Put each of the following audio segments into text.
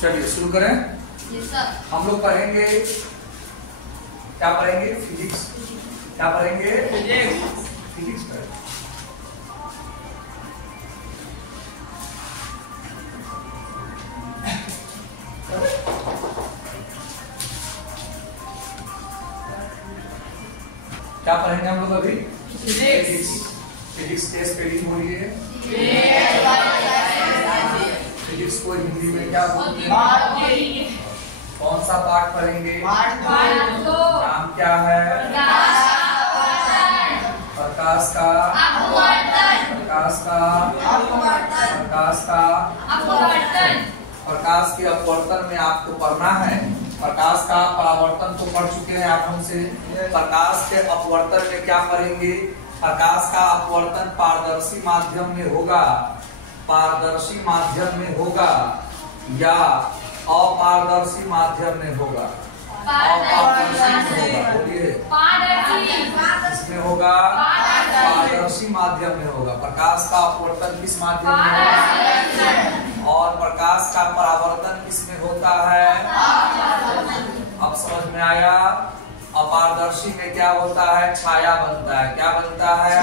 चलिए शुरू करें। हम लोग पढ़ेंगे, क्या पढ़ेंगे? फिजिक्स। क्या पढ़ेंगे? फिजिक्स पढ़ेंगे। क्या पढ़ेंगे हम लोग अभी? फिजिक्स। फिजिक्स के स्पेलिंग बोलिए। फिजिक्स को हिंदी में क्या बोलते हैं? कौन सा पार्ट पढ़ेंगे? नाम क्या है? प्रकाश का प्रकाश का प्रकाश का प्रकाश के अपवर्तन में आपको पढ़ना है। प्रकाश का परावर्तन तो पढ़ चुके हैं आप हमसे। प्रकाश के अपवर्तन में क्या पढ़ेंगे? प्रकाश का अपवर्तन पारदर्शी माध्यम में होगा, पारदर्शी माध्यम में होगा या अपारदर्शी माध्यम में होगा? अपारदर्शी में होगा। बोलिए। इसमें होगा पारदर्शी माध्यम में होगा। प्रकाश का अपवर्तन किस माध्यम में होगा? और प्रकाश का परावर्तन किसमें होता है? अब समझ में आया? अपारदर्शी में क्या होता है? छाया बनता है। क्या बनता है?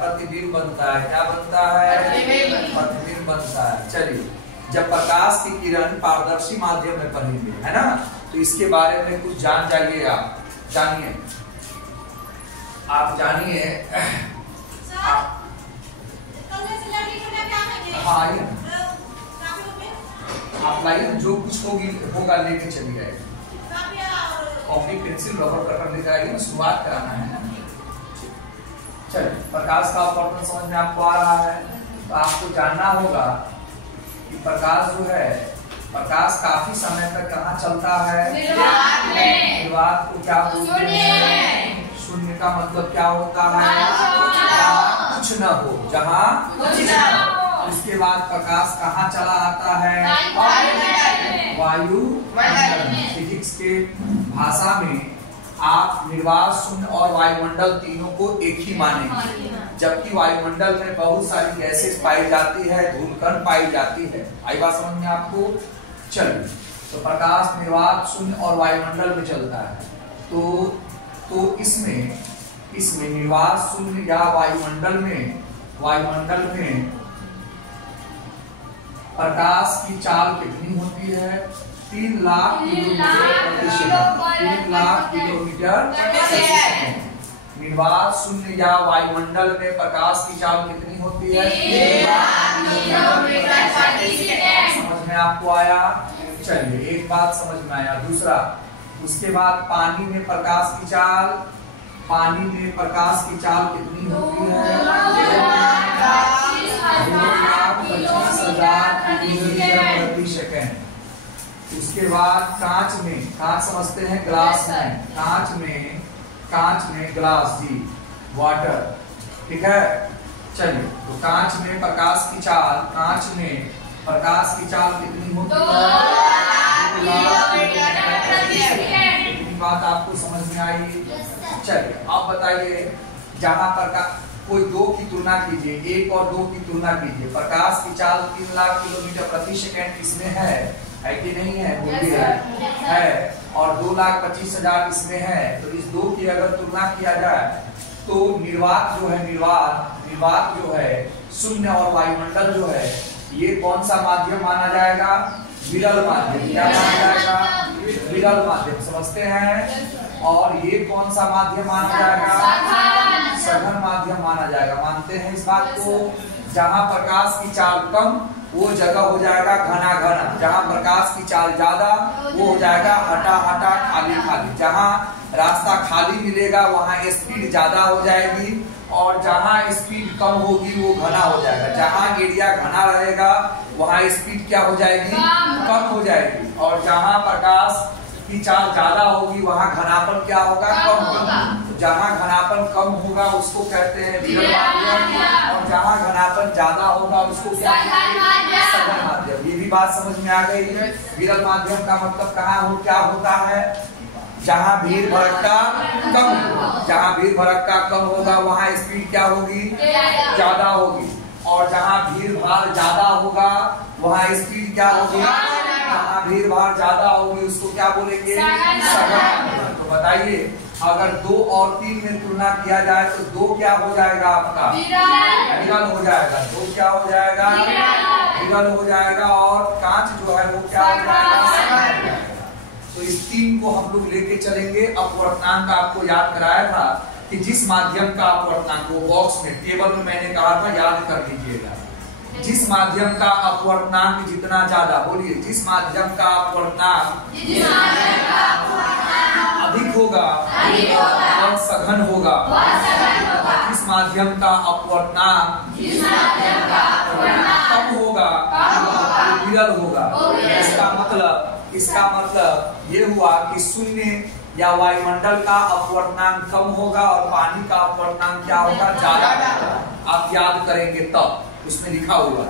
प्रतिबिंब बनता है। क्या बनता है? प्रतिबिंब बनता है। चलिए, जब प्रकाश की किरण पारदर्शी माध्यम में पड़ेंगे, है ना, तो इसके बारे में कुछ जान जाइए। आप जानिए, आप जानिए। हाँ, आइए, आप लाइए, जो कुछ होगा लेके चली जाएगी। कॉपी पेंसिल रबर कटर लेकर आइए, शुरुआत कराना है। चलिए, प्रकाश का अपवर्तन समझ में आपको आ रहा है, तो आपको जानना होगा कि प्रकाश जो है, प्रकाश काफी समय तक कहाँ चलता है? निर्वात को क्या बोलते हैं? शून्य का मतलब क्या होता है? कुछ न हो, जहाँ कुछ न हो। उसके बाद प्रकाश कहाँ चला आता है? वायुमंडल। फिजिक्स के भाषा में आप निर्वात, शून्य और वायुमंडल तीनों को एक ही मानेंगे, जबकि वायुमंडल में बहुत सारी गैसेस पाई जाती है, धूलकण पाई जाती है। आई बात समझ में आपको? चलिए, तो प्रकाश निर्वात, शून्य और वायुमंडल में चलता है। तो इसमें निर्वात, शून्य या वायुमंडल में प्रकाश की चाल कितनी होती है? 3 लाख किलोमीटर प्रति सेकंड। 3 लाख किलोमीटर प्रति सेकंड। निर्वात, शून्य या वायुमंडल में प्रकाश की चाल कितनी होती है? 3 लाख किलोमीटर प्रति सेकंड। समझ में आपको आया? चलिए, एक बात समझ में आया। दूसरा, उसके बाद पानी में प्रकाश की चाल कितनी होती है? 2,25,000 किलोमीटर प्रति सेकंड। उसके बाद कांच समझते हैं, ग्लास में, कांच में ग्लास जी, वाटर, ठीक है। चलिए, तो कांच में प्रकाश की चाल कितनी होती है? इतनी बात आपको समझ में आई? चलिए, अब बताइए, जहां प्रकाश, कोई दो की तुलना कीजिए, 1 और 2 की तुलना कीजिए। प्रकाश की चाल 3 लाख किलोमीटर प्रति सेकंड इसमें है कि नहीं है? बोलिए। है। और 2,25,000 इसमें है। तो इस 2 की अगर तुलना किया जाए तो निर्वात जो है, शून्य और वायुमंडल जो है, ये कौन सा माध्यम माना जाएगा? विरल माध्यम। क्या माना जाएगा? विरल माध्यम। समझते हैं? और ये कौन सा माध्यम माना जाएगा? सघन माध्यम माना जाएगा। मानते हैं इस बात को? जहां प्रकाश की चाल कम, वो जगह हो जाएगा घना, जहां प्रकाश की चाल ज्यादा, वो हो जाएगा हटा, खाली। जहां रास्ता खाली मिलेगा वहां स्पीड ज्यादा हो जाएगी, और जहां स्पीड कम होगी वो घना हो जाएगा। जहां एरिया घना रहेगा वहां स्पीड क्या हो जाएगी? कम हो जाएगी। और जहां प्रकाश की चाल ज्यादा होगी वहां घनापन क्या होगा? कम होगा। तो जहां घनापन कम होगा उसको कहते हैं विरल माध्यम, और जहां घनापन ज्यादा होगा उसको क्या कहते हैं? सघन माध्यम। ये भी बात समझ में आ गई है? विरल माध्यम का मतलब क्या होता है? जहां भीड़ भड़का कम होगा वहां स्पीड क्या होगी? ज्यादा होगी। और जहां भीड़ भाड़ ज्यादा होगा वहां स्पीड स्पीड क्या होगी, जहाँ भीड़ भाड़ ज्यादा होगी उसको क्या बोलेंगे, सघन। तो बताइए अगर 2 और 3 में तुलना किया जाए तो 2 क्या हो जाएगा आपका, विरल हो जाएगा। 2 क्या हो जाएगा, विरल हो जाएगा। और कांच जो है वो क्या हो जाएगा। तो इस 3 को हम लोग लेके चलेंगे। अपवर्तनांक आपको याद कराया था कि जिस माध्यम का अपवर्तनांक, वो बॉक्स में टेबल में मैंने कहा था, याद कर लीजिएगा। जिस माध्यम का अपवर्तनांक जितना ज्यादा, बोलिए, जिस माध्यम का अपवर्तनांक अधिक होगा वह सघन होगा। जिस माध्यम का अपवर्तनांक कम होगा वो विरल होगा। इसका मतलब ये हुआ कि शून्य या वायुमंडल का अपवर्तनांक कम होगा और पानी का अपवर्तनांक क्या होगा, ज्यादा। आप याद करेंगे तब उसमें लिखा हुआ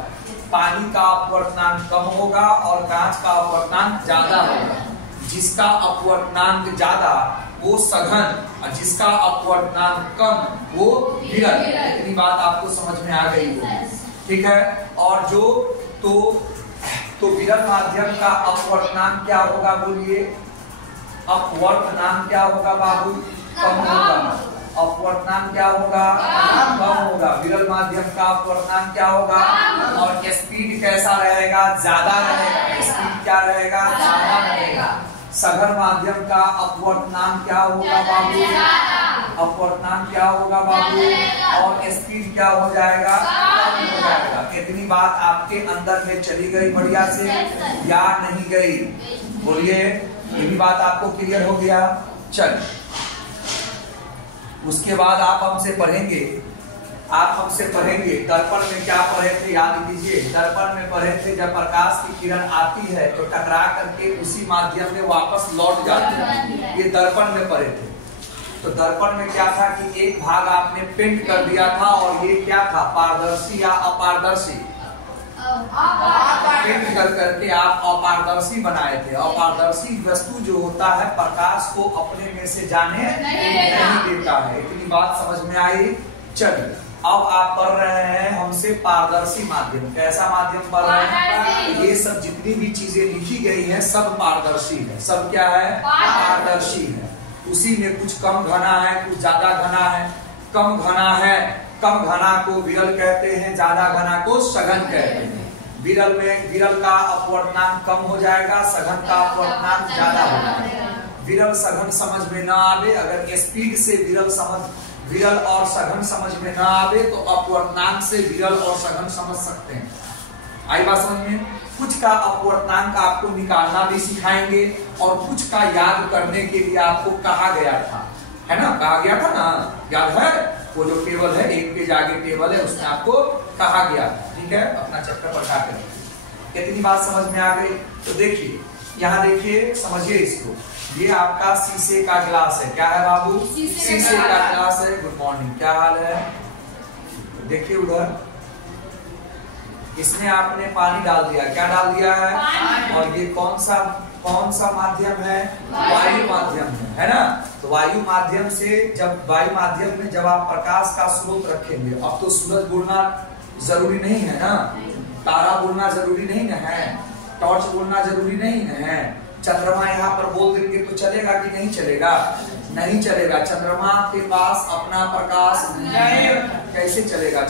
पानी का अपवर्तनांक कम होगा और कांच का अपवर्तनांक ज्यादा होगा। जिसका अपवर्तनांक ज्यादा वो सघन और जिसका अपवर्तनांक कम वो विरल। इतनी बात आपको समझ में आ गई होगी, ठीक है। और जो तो विरल माध्यम का अपवर्तनांक क्या होगा, बोलिए, अपवर्तनांक क्या होगा बाबू, कम होगा। अपवर्तनांक क्या होगा, कम होगा। विरल माध्यम का अपवर्तनांक क्या होगा, और स्पीड कैसा रहेगा, ज्यादा रहेगा। स्पीड क्या रहेगा, ज्यादा रहेगा। सघन माध्यम का अपवर्तनांक क्या होगा बाबू, अपवर्तनांक क्या होगा बाबू, और स्पीड क्या हो जाएगा, कम हो जाएगा। इतनी बात आपके अंदर में चली गई बढ़िया से या नहीं गई, बोलिए। ये भी बात आपको क्लियर हो गया। चल, उसके बाद आप हमसे पढ़ेंगे दर्पण में क्या पढ़े थे, याद कीजिए। दर्पण में पढ़े थे जब प्रकाश की किरण आती है तो टकरा करके उसी माध्यम में वापस लौट जाती है। ये दर्पण में पढ़े थे। तो दर्पण में क्या था कि एक भाग आपने पेंट कर दिया था और ये क्या था, पारदर्शी या अपारदर्शी। पेंट कर करके आप अपारदर्शी बनाए थे। अपारदर्शी वस्तु जो होता है प्रकाश को अपने में से जाने नहीं देता है। इतनी बात समझ में आई। चलिए अब आप पढ़ रहे हैं हमसे पारदर्शी माध्यम। कैसा माध्यम पढ़ रहे हैं, ये सब जितनी भी चीजें लिखी गई हैं सब पारदर्शी है। सब क्या है, पारदर्शी है। उसी में कुछ कम घना है, कुछ ज्यादा घना है। कम घना है, कम घना को विरल कहते हैं, ज्यादा घना को सघन कहते हैं। विरल का अपवर्तनांक कम हो जाएगा, सघन का अपवर्तनांक ज्यादा हो जाएगा। विरल सघन समझ में ना आवे, अगर स्पीड से विरल और सघन समझ में ना आवे तो अपवर्तनांक से विरल और सघन समझ सकते हैं। आई बात समझ में। कुछ का अपवर्तनांक आपको निकालना भी सिखाएंगे और कुछ का याद करने के लिए आपको कहा गया था, है ना, कहा गया था ना, याद है। वो जो टेबल है, एक पेज आगे टेबल है, उसमें आपको कहा गया था, ठीक है। अपना चैप्टर पढ़ा कर कितनी बात समझ में आ गई। तो देखिए यहाँ देखिए, समझिए इसको। ये आपका शीशे का गिलास है। क्या है बाबू, शीशे का गिलास है। गुड मॉर्निंग, क्या हाल है। देखिए उधर, इसमें आपने पानी डाल दिया। क्या डाल दिया है, और ये कौन सा माध्यम है, वायु माध्यम है ना। तो वायु माध्यम से वायु माध्यम में जब आप प्रकाश का स्रोत रखेंगे, अब तो सूरज बोलना जरूरी नहीं है ना, तारा बोलना जरूरी नहीं ना है, टॉर्च बोलना जरूरी नहीं है। चंद्रमा यहाँ पर बोल देंगे तो चलेगा कि नहीं चलेगा, नहीं चलेगा। चंद्रमा के पास अपना प्रकाश नहीं है, कैसे चलेगा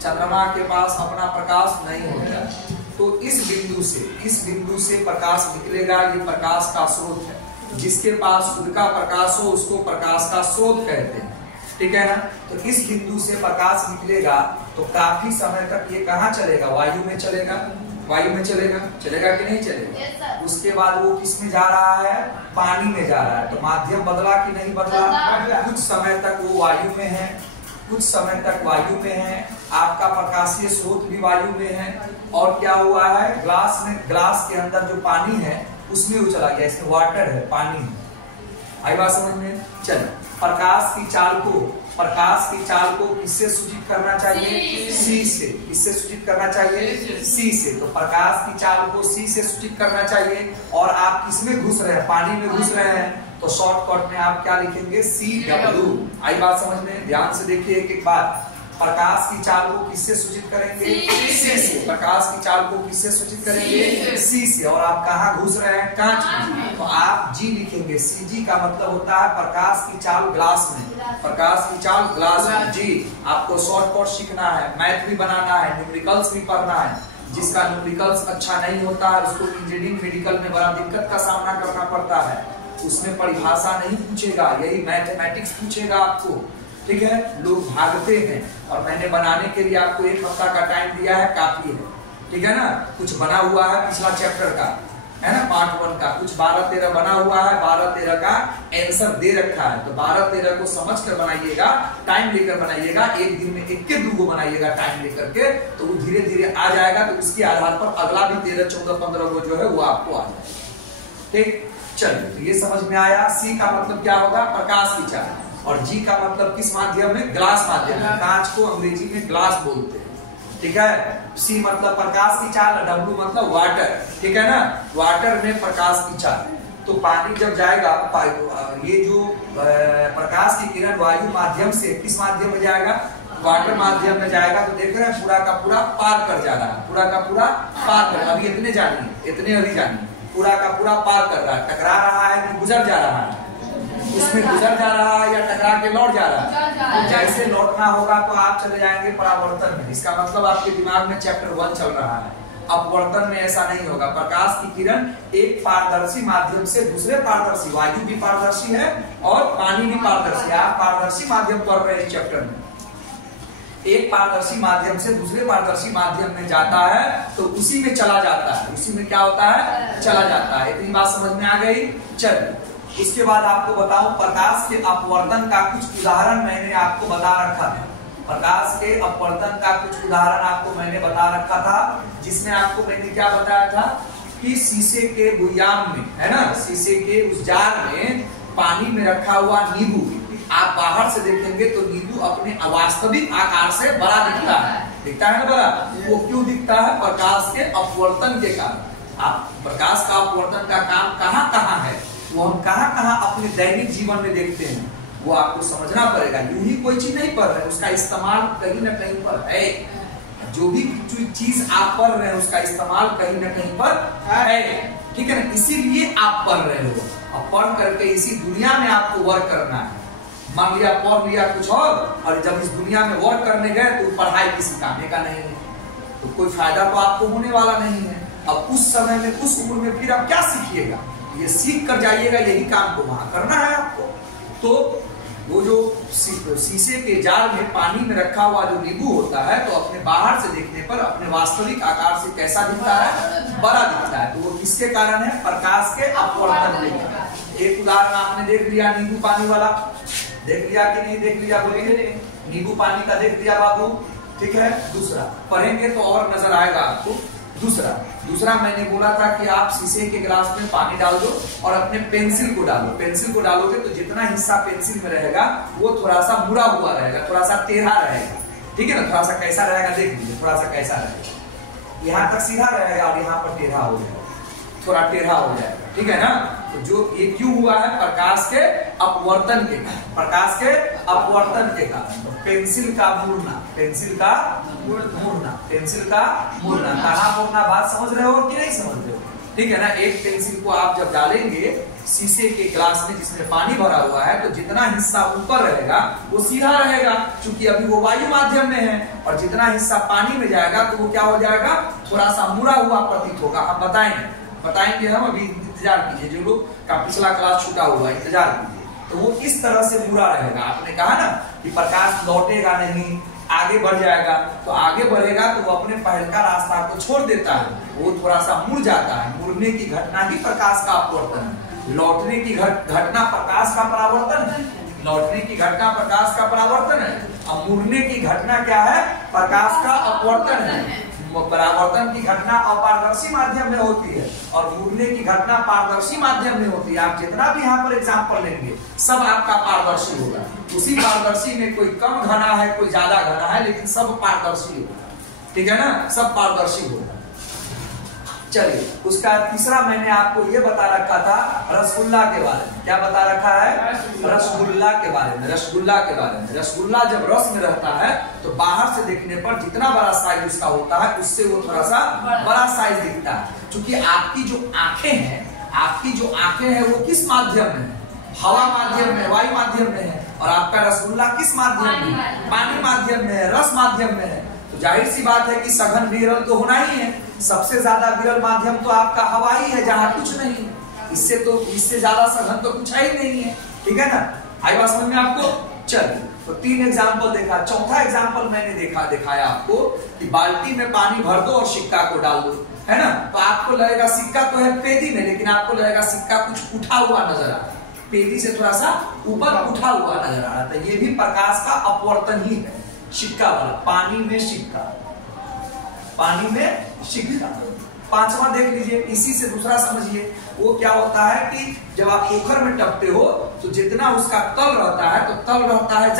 चंद्रमा के पास अपना प्रकाश नहीं होता। तो इस बिंदु से प्रकाश निकलेगा। ये प्रकाश का स्रोत है। जिसके पास खुद का प्रकाश हो उसको प्रकाश का स्रोत कहते हैं, ठीक है ना। तो इस बिंदु से प्रकाश निकलेगा तो काफी समय तक ये कहाँ चलेगा, वायु में चलेगा। वायु में चलेगा कि नहीं चलेगा। उसके बाद वो किस में जा रहा है, पानी में जा रहा है। तो माध्यम बदला कि नहीं बदला, कुछ समय तक वो वायु में है, कुछ समय तक वायु में है। आपका प्रकाशीय स्रोत भी वायु में है। और क्या हुआ है, ग्लास के अंदर जो पानी है उसमें वो चला गया, इसमें वाटर है, पानी है। आई बात समझ में। चलो, प्रकाश की चाल को किससे सूचित करना चाहिए, सी से। किससे सूचित करना चाहिए, सी से। तो प्रकाश की चाल को सी से सूचित करना चाहिए। और आप किसमें घुस रहे हैं, पानी में घुस रहे हैं, तो शॉर्टकट में आप क्या लिखेंगे, CW। आई बात समझ में। ध्यान से देखिए एक एक बात। प्रकाश की चाल को किससे सूचित करेंगे? सी से। प्रकाश की चाल को किससे सूचित करेंगे? सी से। और आप कहाँ घुस रहे हैं? कांच में, तो आप जी लिखेंगे। सी जी का मतलब होता है प्रकाश की चाल ग्लास में, प्रकाश की चाल ग्लास में। जी आपको शॉर्टकट सीखना है, मैथ भी बनाना है, न्यूमेरिकल्स भी पढ़ना है। जिसका न्यूमेरिकल्स अच्छा नहीं होता है उसको इंजीनियरिंग मेडिकल में बड़ा दिक्कत का सामना करना पड़ता है। उसमें परिभाषा नहीं पूछेगा, यही मैथमेटिक्स पूछेगा आपको। ठीक है, लोग भागते हैं और मैंने बनाने के लिए आपको 1 हफ्ता का टाइम दिया है, काफी है। ठीक है ना, कुछ बना हुआ है पिछला चैप्टर का, है ना, पार्ट 1 का कुछ 12-13 बना हुआ है, 12-13 का आंसर दे रखा है। तो 12-13 को समझ कर बनाइएगा, टाइम लेकर बनाइएगा, एक दिन में 1 के 2 बनाइएगा टाइम लेकर के, तो वो धीरे धीरे आ जाएगा। तो उसके आधार पर अगला भी 13, 14, 15 को जो है वो आपको आ जाएगा। ठीक, चलिए, तो ये समझ में आया। सी का मतलब क्या होगा? प्रकाश की चाल। और जी का मतलब किस माध्यम में? ग्लास माध्यम में। कांच को अंग्रेजी में ग्लास बोलते हैं। ठीक है, सी मतलब प्रकाश की चाल, डब्ल्यू मतलब वाटर। ठीक है ना, वाटर में प्रकाश की चाल। तो पानी जब जाएगा, ये जो प्रकाश की किरण वायु माध्यम से किस माध्यम में जाएगा? वाटर माध्यम में जाएगा। तो देख रहे हैं पूरा का पूरा पार कर जा रहा है, पूरा का पूरा पार कर। अभी इतने जानिए, इतने अभी जानिए, पूरा का पूरा पार कर रहा है। टकरा रहा है कि गुजर जा रहा है? उसमें गुजर जा रहा है या टकरा के लौट जा रहा है? जैसे लौटना होगा तो आप चले जाएंगे परावर्तन में। इसका मतलब आपके दिमाग में चैप्टर 1 चल रहा है। अपवर्तन में ऐसा नहीं होगा। प्रकाश की किरण एक पारदर्शी माध्यम से दूसरे पारदर्शी, वायु भी पारदर्शी है और पानी भी पारदर्शी है। आप पारदर्शी माध्यम पढ़ रहे हैं इस चैप्टर में। एक पारदर्शी माध्यम से दूसरे पारदर्शी माध्यम में जाता है तो उसी में चला जाता है। उसी में क्या होता है? चला जाता है। इतनी बात समझ में आ गई? चलिए, उसके बाद आपको बताऊं प्रकाश के अपवर्तन का कुछ उदाहरण मैंने आपको बता रखा था। प्रकाश के अपवर्तन का कुछ उदाहरण आपको मैंने बता रखा था, जिसमें आपको मैंने क्या बताया था कि शीशे के बुयाम में, है ना, शीशे के उस जार में पानी में रखा हुआ नींबू, आप बाहर से देखेंगे तो नींबू अपने अवास्तविक आकार से बड़ा दिखता है। दिखता है ना बड़ा? वो क्यों दिखता है? प्रकाश के अपवर्तन के कारण। आप प्रकाश का अपवर्तन का काम कहाँ कहाँ है, वो हम कहाँ कहाँ अपने दैनिक जीवन में देखते हैं, वो आपको समझना पड़ेगा। यूं ही कोई चीज नहीं पढ़ रहे, उसका इस्तेमाल कहीं ना कहीं पर है। जो भी चीज आप पढ़ रहे हैं उसका इस्तेमाल कहीं ना कहीं पर है। ठीक है ना, इसीलिए आप पढ़ रहे हो। और पढ़ करके इसी दुनिया में आपको वर्क करना है। मान लिया पढ़ लिया कुछ और जब इस दुनिया में वर्क करने गए तो पढ़ाई किसी काम का नहीं है, तो कोई फायदा तो आपको होने वाला नहीं है। अब उस समय में, उस उम्र में फिर आप क्या सीखिएगा? ये सीख कर जाइएगा, यही काम को वहां करना है आपको। तो वो जो शीशे के जार में पानी में रखा हुआ जो नींबू होता है, तो अपने बाहर से देखने पर अपने वास्तविक आकार से कैसा दिखता है? बड़ा दिखता है। तो वो किसके कारण है? प्रकाश के अपवर्तन के कारण। एक उदाहरण आपने देख लिया नींबू पानी वाला, देख लिया कि नहीं देख लिया? बोलिए, नींबू पानी का देख लिया बाबू। ठीक है, दूसरा पढ़ेंगे तो और नजर आएगा आपको। दूसरा मैंने बोला था कि आप शीशे के गिलास में पानी डाल दो और अपने पेंसिल को डालो। पेंसिल को डालोगे तो जितना हिस्सा पेंसिल में रहेगा वो थोड़ा सा मुड़ा हुआ रहेगा, थोड़ा सा टेढ़ा रहेगा। ठीक है ना, थोड़ा सा कैसा रहेगा देख लीजिए, थोड़ा सा कैसा रहेगा। यहाँ तक सीधा रहेगा और यहाँ पर टेढ़ा हो जाएगा, थोड़ा टेढ़ा हो जाएगा। ठीक है ना, तो जो ये क्यों हुआ है? प्रकाश के अपवर्तन के कारण। प्रकाश के अपवर्तन के कारण पेंसिल का मुड़ना, पेंसिल का मुड़ना, पेंसिल का मुड़ना। कहाँ मुड़ना, बात समझ रहे हो कि नहीं समझ रहे हो? ठीक है ना, एक पेंसिल को आप जब डालेंगे शीशे के ग्लास में जिसमें पानी भरा हुआ है, तो जितना हिस्सा ऊपर रहेगा वो सीधा रहेगा, क्योंकि अभी वो वायु माध्यम में है। और जितना हिस्सा पानी में जाएगा तो वो क्या हो जाएगा? थोड़ा सा मुड़ा हुआ प्रतीत होगा। हम बताएंगे हम, अभी इंतजार कीजिए। जो लोग का पिछला क्लास छूटा हुआ, इंतजार कीजिए। तो वो इस तरह से मुड़ा रहेगा। आपने कहा ना कि प्रकाश लौटेगा नहीं, आगे बढ़ जाएगा। तो आगे बढ़ेगा तो वो अपने पहले का रास्ता को छोड़ देता है, वो थोड़ा सा मुड़ जाता है। मुड़ने की घटना ही प्रकाश का अपवर्तन है। लौटने की घटना प्रकाश का परावर्तन है। लौटने की घटना प्रकाश का परावर्तन है। अब मुड़ने की घटना क्या है? प्रकाश का अपवर्तन है। परावर्तन की घटना अपारदर्शी माध्यम में होती है और मुड़ने की घटना पारदर्शी माध्यम में होती है। आप जितना भी यहाँ पर एग्जाम्पल लेंगे सब आपका पारदर्शी होगा। उसी पारदर्शी में कोई कम घना है, कोई ज्यादा घना है, लेकिन सब पारदर्शी होगा। ठीक है ना, सब पारदर्शी होगा। चलिए, उसका तीसरा मैंने आपको ये बता रखा था रसगुल्ला के बारे में। क्या बता रखा है? रसगुल्ला के बारे में। रसगुल्ला के बारे में, रसगुल्ला जब रस में रहता है तो बाहर से देखने पर जितना बड़ा साइज उसका होता है उससे वो थोड़ा सा बड़ा साइज दिखता है। क्योंकि आपकी जो आंखें हैं वो किस माध्यम में है? हवा माध्यम में, वायु माध्यम में है। और आपका रसगुल्ला किस माध्यम में? पानी माध्यम में है, रस माध्यम में है। तो जाहिर सी बात है कि सघन विरल तो होना ही है। सबसे ज्यादा विरल माध्यम तो आपका हवा ही है, जहां कुछ नहीं है। इससे ज्यादा सघन तो कुछ ही नहीं है। ठीक है ना? आई बात समझ में आपको? चलिए, तो 3 एग्जाम्पल देखा। चौथा एग्जाम्पल मैंने दिखाया आपको कि बाल्टी में पानी भर दो और सिक्का को डाल दो, है ना? तो आपको लगेगा सिक्का तो है पेदी में, लेकिन आपको लगेगा सिक्का कुछ उठा हुआ नजर आ रहा है, पेदी से थोड़ा सा ऊपर उठा हुआ नजर आ रहा था। ये भी प्रकाश का अपवर्तन ही है। सिक्का वाला, पानी में सिक्का, पानी में सिक्का। 5वां देख लीजिए, इसी से दूसरा समझिए। वो क्या होता है कि जब आप पोखर में टपते हो तो जितना उसका तल रहता है तो तल रहता है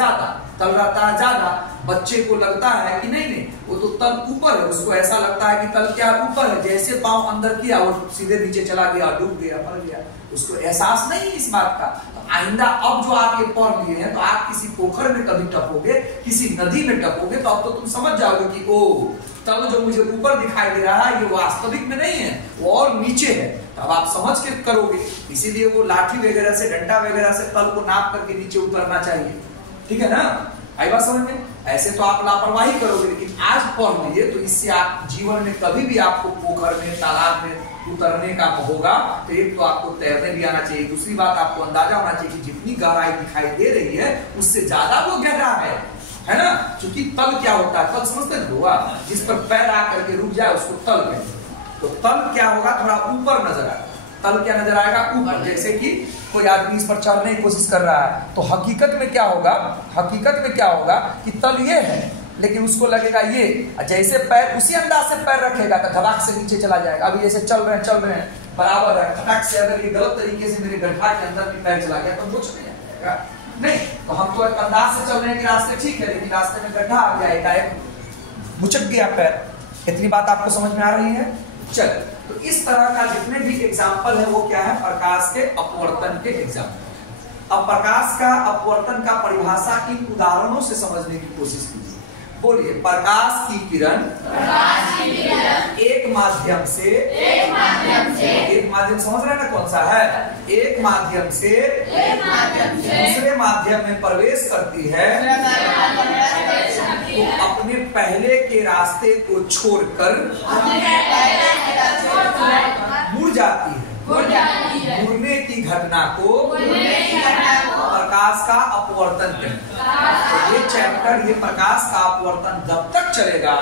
ज्यादा। बच्चे को लगता है कि नहीं वो तो तल ऊपर है, उसको ऐसा लगता है कि तल क्या ऊपर है। जैसे पांव अंदर किया वो सीधे नीचे चला गया, डूब गया, मर गया। उसको एहसास नहीं है इस बात का। तो आइंदा अब जो आप ये पढ़ लिए हैं, तो आप किसी पोखर में कभी टपोगे, किसी नदी में टपोगे, तो अब तो तुम समझ जाओगे कि ओ तल जो मुझे ऊपर दिखाई दे रहा है ये वास्तविक में नहीं है, वो और नीचे है। तब आप समझ के करोगे। इसीलिए वो लाठी वगैरह से, डंडा वगैरह से तल को नाप करके नीचे उतरना चाहिए। ठीक है ना? आई बात समझ में? ऐसे तो आप लापरवाही करोगे, लेकिन आज पढ़ लीजिए तो इससे आप जीवन में कभी भी आपको पोखर में, तालाब में उतरने का होगा तो एक तो आपको तैरने भी आना चाहिए। दूसरी बात, आपको अंदाजा होना चाहिए कि जितनी गहराई दिखाई दे रही है उससे ज्यादा वो गहरा है ना? क्योंकि तल क्या होता है? तल समझते हुआ जिस पर पैर आकर के रुक जाए उसको तल कहते हैं। तो तल क्या होगा? थोड़ा ऊपर नजर आएगा। तल क्या नजर आएगा? ऊपर। जैसे कि कोई आदमी इस पर चढ़ने की कोशिश कर रहा है, तो हकीकत में क्या होगा कि तल ये है, लेकिन उसको लगेगा ये। जैसे पैर उसी अंदाज से पैर रखेगा तो धड़ाक से नीचे चला जाएगा। अभी जैसे चल रहे हैं बराबर है, धड़ाक से अगर ये गलत तरीके से मेरे गड्ढा के अंदर भी पैर चला गया तो कुछ नहीं आएगा। नहीं, तो हम तो एक अंदाज से चल रहे हैं कि रास्ते ठीक है, लेकिन रास्ते में गड्ढा आ गया, एकाएक मुचक गया पैर। इतनी बात आपको समझ में आ रही है? चल, तो इस तरह का जितने भी एग्जाम्पल है वो क्या है? प्रकाश के अपवर्तन के एग्जाम्पल। अब प्रकाश का अपवर्तन का परिभाषा इन उदाहरणों से समझने की कोशिश कीजिए। बोलिए, प्रकाश की किरण एक माध्यम से एक माध्यम समझ रहे हैं ना कौन सा है? एक माध्यम से दूसरे माध्यम में प्रवेश करती है तो अपने पहले के रास्ते को छोड़कर मुड़ जाती है। मुड़ने की घटना को प्रकाश का अपवर्तन कहते हैं। तो ये चैप्टर, ये प्रकाश का अपवर्तन जब तक चलेगा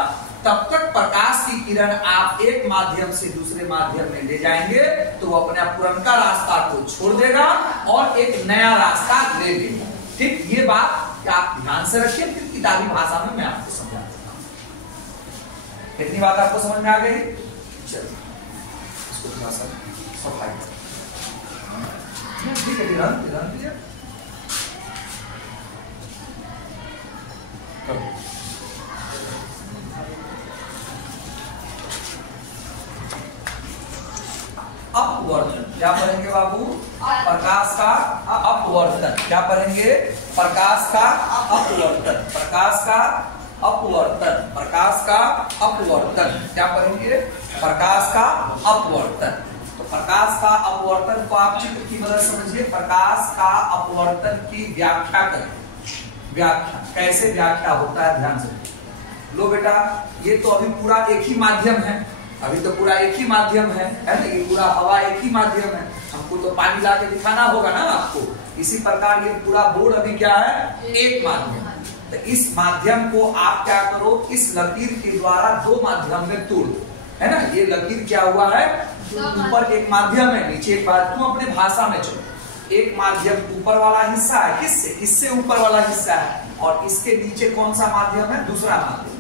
तब तक प्रकाश की किरण आप एक माध्यम से दूसरे माध्यम में ले जाएंगे तो वो अपने पुरनका रास्ता को छोड़ देगा और एक नया रास्ता ले लेगा। ठीक, ये बात आप ध्यान से रखिए, फिर किताबी भाषा में मैं आपको समझा देता हूं। इतनी बात आपको समझ में आ गई? चलिए, इसको थोड़ा सा सफाई ठीक है, ध्यान दीजिए। अपवर्तन क्या पढ़ेंगे बाबू? प्रकाश का अपवर्तन। क्या पढ़ेंगे? प्रकाश का अपवर्तन। प्रकाश का अपवर्तन। प्रकाश का अपवर्तन। क्या पढ़ेंगे? प्रकाश का अपवर्तन। तो प्रकाश का अपवर्तन को आप चित्र की मदद समझिए। प्रकाश का अपवर्तन की व्याख्या करें। व्याख्या कैसे व्याख्या होता है ध्यान से लो बेटा। ये तो अभी पूरा एक ही माध्यम है, अभी तो पूरा एक ही माध्यम है ना? ये पूरा हवा एक ही माध्यम है। हमको तो पानी ला के दिखाना होगा ना आपको। इसी प्रकार ये पूरा बोर्ड अभी क्या है? एक माध्यम। तो इस माध्यम को आप क्या करो? इस लकीर के द्वारा दो माध्यम में तोड़ दो, है ना? ये लकीर क्या हुआ है? ऊपर एक माध्यम है, नीचे एक बात। तुम अपने भाषा में चलो। एक माध्यम ऊपर वाला हिस्सा है, किससे? इससे ऊपर वाला हिस्सा है, और इसके नीचे कौन सा माध्यम है? दूसरा माध्यम।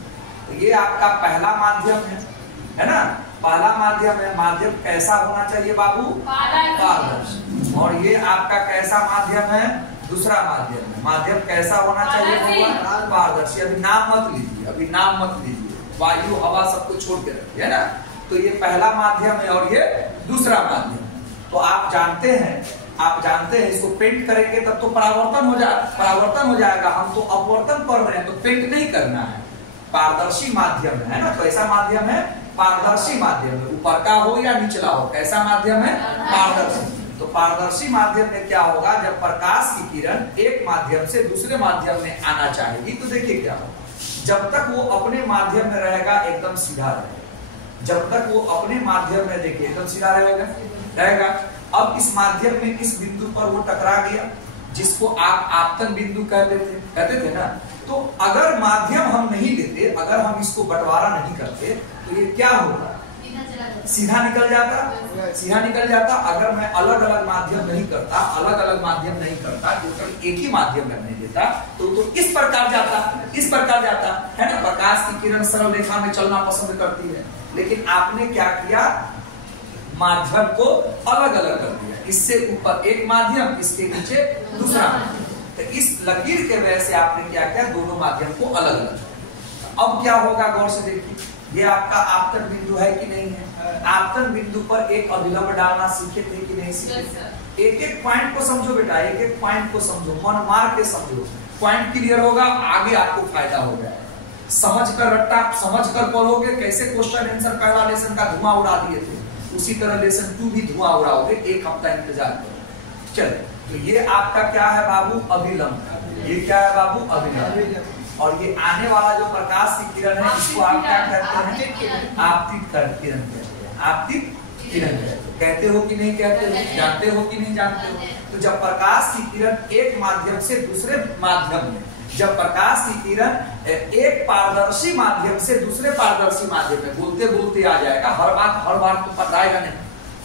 तो ये आपका पहला माध्यम है ना? पहला माध्यम है। माध्यम कैसा होना चाहिए बाबू? पारदर्शी। और ये आपका कैसा माध्यम है? दूसरा माध्यम है। माध्यम कैसा होना चाहिए? पारदर्शी। अभी नाम मत लीजिए, वायु हवा सबको छोड़ के रखिए, है ना? तो ये पहला माध्यम है और ये दूसरा माध्यम है। तो आप जानते हैं इसको पेंट करेंगे तब तो परावर्तन हो जाएगा। हम तो अपवर्तन पढ़ रहे हैं, तो पेंट नहीं करना है। पारदर्शी माध्यम है ना, तो ऐसा माध्यम है पारदर्शी माध्यम है, ऊपर का हो या निचला हो, कैसा माध्यम है पारदर्शी। तो पारदर्शी माध्यम में क्या होगा, जब प्रकाश की किरण एक माध्यम से दूसरे माध्यम में आना चाहेगी तो देखिए क्या होगा, जब तक वो अपने माध्यम में रहेगा एकदम सीधा रहेगा। जब तक वो अपने माध्यम में देखिए एकदम सीधा रहेगा। अब इस माध्यम में इस बिंदु पर वो टकरा गया, जिसको आप आपतन बिंदु कहते थे ना। तो अगर माध्यम हम नहीं लेते, अगर हम इसको बंटवारा नहीं करते तो ये क्या होगा, सीधा निकल जाता। अगर मैं अलग अलग माध्यम नहीं करता, केवल एक ही माध्यम रखने देता तो इस प्रकार जाता है ना। प्रकाश की किरण सरल रेखा में चलना पसंद करती है, लेकिन आपने क्या किया, माध्यम को अलग अलग कर दिया। इससे ऊपर एक माध्यम, इसके नीचे दूसरा माध्यम। तो इस लकीर के वजह से आपने क्या किया, दोनों माध्यम को अलग अलग। अब क्या होगा, गौर से देखिए, ये आपका आपतन बिंदु है कि नहीं है। आपतन बिंदु पर एक अभिलंब डालना सीखे थे कि नहीं सीखे। एक एक पॉइंट को समझो बेटा, एक एक पॉइंट को समझो, मन मार के समझो। पॉइंट क्लियर होगा, आगे आपको फायदा हो जाएगा। समझ कर पढ़ोगे। कैसे क्वेश्चन आंसर पहला लेसन का धुआं उड़ा दिए थे, उसी तरह लेसन 2 भी धुआं उड़ाओगे। एक हफ्ता इंतजार करो। चलिए, तो ये आपका क्या है बाबू, अभिलंब। ये क्या है बाबू, अभिलंब। और ये आने वाला जो प्रकाश की किरण है, इसको आप क्या कहते हैं, आपतित किरण कहते हैं। आपतित किरण कहते हो कि नहीं कहते हो, जानते हो कि नहीं जानते हो। तो जब प्रकाश की किरण एक माध्यम से दूसरे माध्यम में, जब प्रकाश की किरण एक पारदर्शी माध्यम से दूसरे पारदर्शी माध्यम में, बोलते बोलते आ जाएगा, हर बार तो पकड़ाएगा नहीं।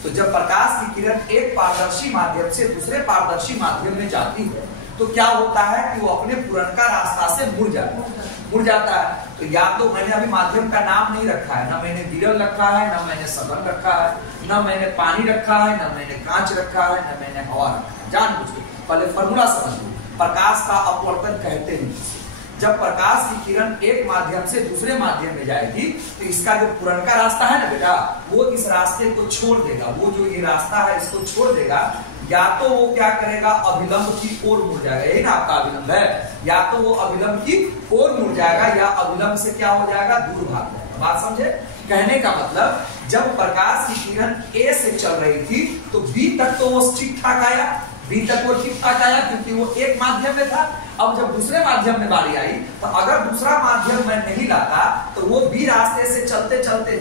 तो जब प्रकाश की किरण एक पारदर्शी माध्यम से दूसरे पारदर्शी माध्यम में जाती है, तो क्या होता है कि वो अपने पुरनका रास्ता से मुड़ जाता है। तो या तो मैंने अभी माध्यम का नाम नहीं रखा है, ना मैंने विरल रखा है, ना मैंने सघन रखा है, ना मैंने पानी रखा है, ना मैंने कांच रखा है, ना मैंने हवा रखा है। जानबूझ के पहले फॉर्मूला समझ लो। प्रकाश का अपवर्तन कहते हैं। जब प्रकाश की किरण एक माध्यम से दूसरे माध्यम में जाएगी, तो इसका जो पुरनका रास्ता है ना बेटा, वो इस रास्ते को छोड़ देगा। वो जो ये रास्ता है इसको छोड़ देगा। या तो वो क्या करेगा, अभिलंब की ओर मुड़ जाएगा। यही ना आपका अभिलंब है। या तो वो अभिलंब की ओर मुड़ जाएगा, या अभिलंब से क्या हो जाएगा, दूर भाग जाएगा। बात समझे? कहने का मतलब, जब प्रकाश की किरण ए से चल रही थी तो बी तक तो वो ठीक ठाक आया, क्योंकि वो एक माध्यम में था। अब जब दूसरे माध्यम में बारी आई, तो अगर दूसरा माध्यम मैं नहीं लाता तो वो बी रास्ते से चलते चलते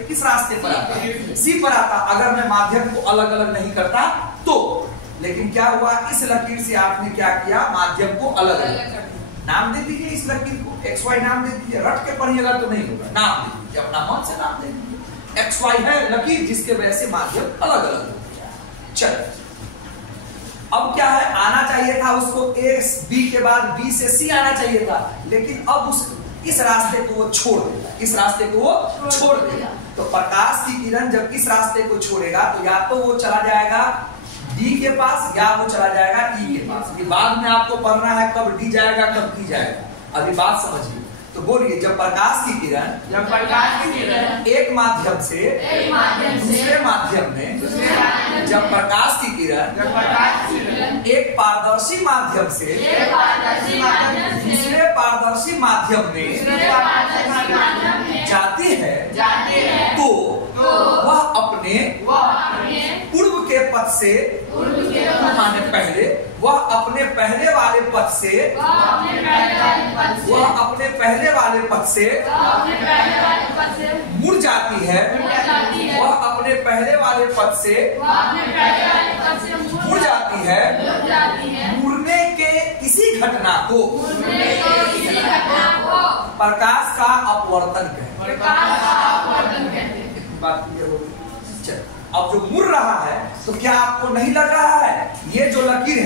किस रास्ते पर आता, सी पर आता, अगर मैं माध्यम को अलग अलग नहीं करता तो। लेकिन क्या हुआ, इस लकीर से आपने क्या किया, माध्यम को अलग अलग नाम दे दीजिए। इस लकीर को XY नाम दे दीजिए। रट के पढ़िएगा तो नहीं होगा, नाम दे दीजिए, अपना मन से नाम दे दीजिए। XY है लकीर, जिसके वजह से माध्यम अलग अलग हो गया। चलो, अब क्या है, आना चाहिए था उसको A B के बाद B से C आना चाहिए था, लेकिन अब इस रास्ते को वो छोड़ देगा। तो प्रकाश की किरण जब इस रास्ते को छोड़ेगा, तो या तो वो चला जाएगा D के पास, या वो चला जाएगा E के पास। ये बाद में आपको पढ़ना है, कब D जाएगा कब E जाएगा। अभी बात समझिए। तो बोलिए, जब प्रकाश की किरण एक माध्यम से दूसरे माध्यम में, जब प्रकाश की किरण एक पारदर्शी माध्यम से दूसरे पारदर्शी माध्यम में जाती है, तो वह अपने पूर्व के पथ से, माने पहले, वह अपने पहले वाले पथ से मुड़ जाती है। वह अपने पहले वाले पथ से मुड़ जाती है। मुड़ने के इसी घटना को प्रकाश का अपवर्तन कहते हैं। बात क्लियर होगी? अब जो मुड़ रहा है, तो क्या आपको नहीं लग रहा है, ये जो लकीर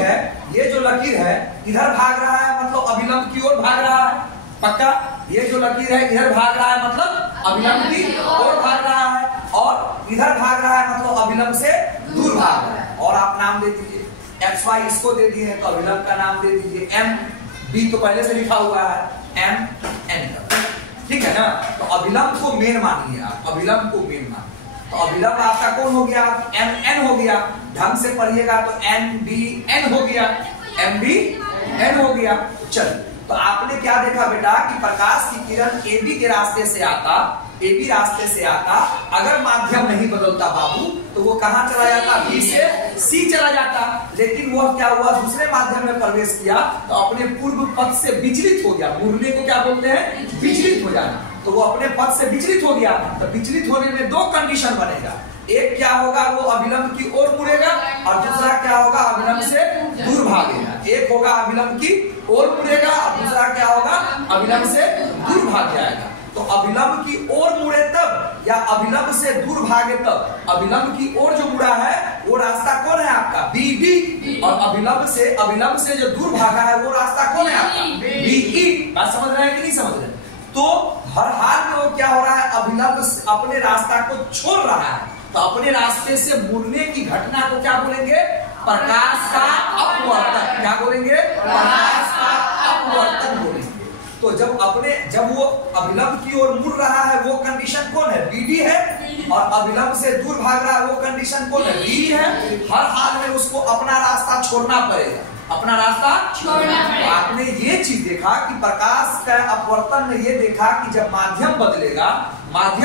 है इधर भाग रहा है, मतलब अभिलंब की ओर भाग रहा है। पक्का? ये जो लकीर है इधर भाग रहा है, मतलब अभिलंब की ओर भाग रहा है, और इधर भाग रहा है, मतलब अभिलंब से दूर भाग रहा है। और आप नाम दे दीजिए, XY इसको दे दिए तो अभिलंब का नाम दे दीजिए M। B तो पहले से लिखा हुआ है, M N का। ठीक है ना। तो अभिलंब को मेन मानिए आप, अभिलंब को मेन मानिए। तो अभिलंब आपका कौन हो गया, एम एन हो गया, ढंग से पढ़िएगा तो एन बी एन हो गया, एम बी एन हो गया। चलिए, तो आपने क्या देखा बेटा कि प्रकाश की किरण ए बी के रास्ते से आता, ए बी रास्ते से आता, अगर माध्यम नहीं बदलता बाबू तो वो कहां चला जाता, बी से सी चला जाता। लेकिन वो क्या हुआ, दूसरे माध्यम में प्रवेश किया तो अपने पूर्व पथ से विचलित हो गया। मुड़ने को क्या बोलते हैं, विचलित हो जाना। तो वो अपने पथ से विचलित हो गया। तो विचलित होने में दो कंडीशन बनेगा, एक क्या होगा, वो अभिलंब की ओर मुड़ेगा, और दूसरा क्या होगा, अभिलंब से दूर भागेगा। एक होगा अभिलंब की ओर मुड़ेगा और दूसरा क्या होगा, अभिलंब से दूर भाग जाएगा। तो अभिलंब की ओर मुड़े तब या अभिलंब से दूर भागे तब, अभिलंब की ओर जो मुड़ा है वो रास्ता कौन है आपका, बी डी, और अभिलंब से जो दूर भागा है वो रास्ता कौन है आपका, बी ई। बात समझ रहे हैं कि नहीं समझ रहे? तो हर हाल में वो क्या हो रहा है, अभिलंब अपने रास्ता को छोड़ रहा है। तो अपने रास्ते से मुड़ने की घटना को क्या बोलेंगे, प्रकाश का अपवर्तन। क्या बोलेंगे, प्रकाश का अपवर्तन बोलेंगे। तो जब वो अभिलंब की ओर मुड़ रहा है वो कंडीशन कौन है, बीडी है, और अभिलंब से दूर भाग रहा है वो कंडीशन कौन है, बी है। हर हाल में उसको अपना रास्ता छोड़ना पड़ेगा, अपना रास्ता छोड़ना पड़ेगा। आपने ये चीज देखा कि प्रकाश का अपवर्तन में ये देखा कि जब माध्यम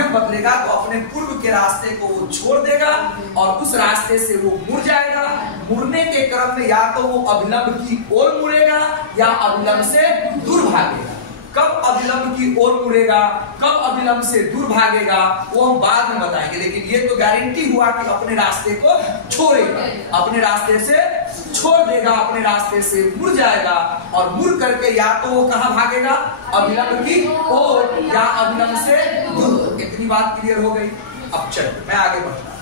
बदलेगा तो अपने पूर्व के रास्ते को वो छोड़ देगा और उस रास्ते से वो मुड़ जाएगा। मुड़ने के क्रम में या तो वो अभिलंब की ओर मुड़ेगा या अभिलंब से दूर भागेगा। कब अभिलंब की ओर मुड़ेगा, कब अभिलंब से दूर भागेगा, वो हम बाद में बताएंगे। लेकिन ये तो गारंटी हुआ कि अपने रास्ते को छोड़ेगा, अपने रास्ते से छोड़ देगा, अपने रास्ते से मुड़ जाएगा, और मुड़ करके या तो वो कहां भागेगा, अभिलंब की ओर या अभिलंब से दूर। इतनी बात क्लियर हो गई। अब चलो मैं आगे बढ़ता हूं।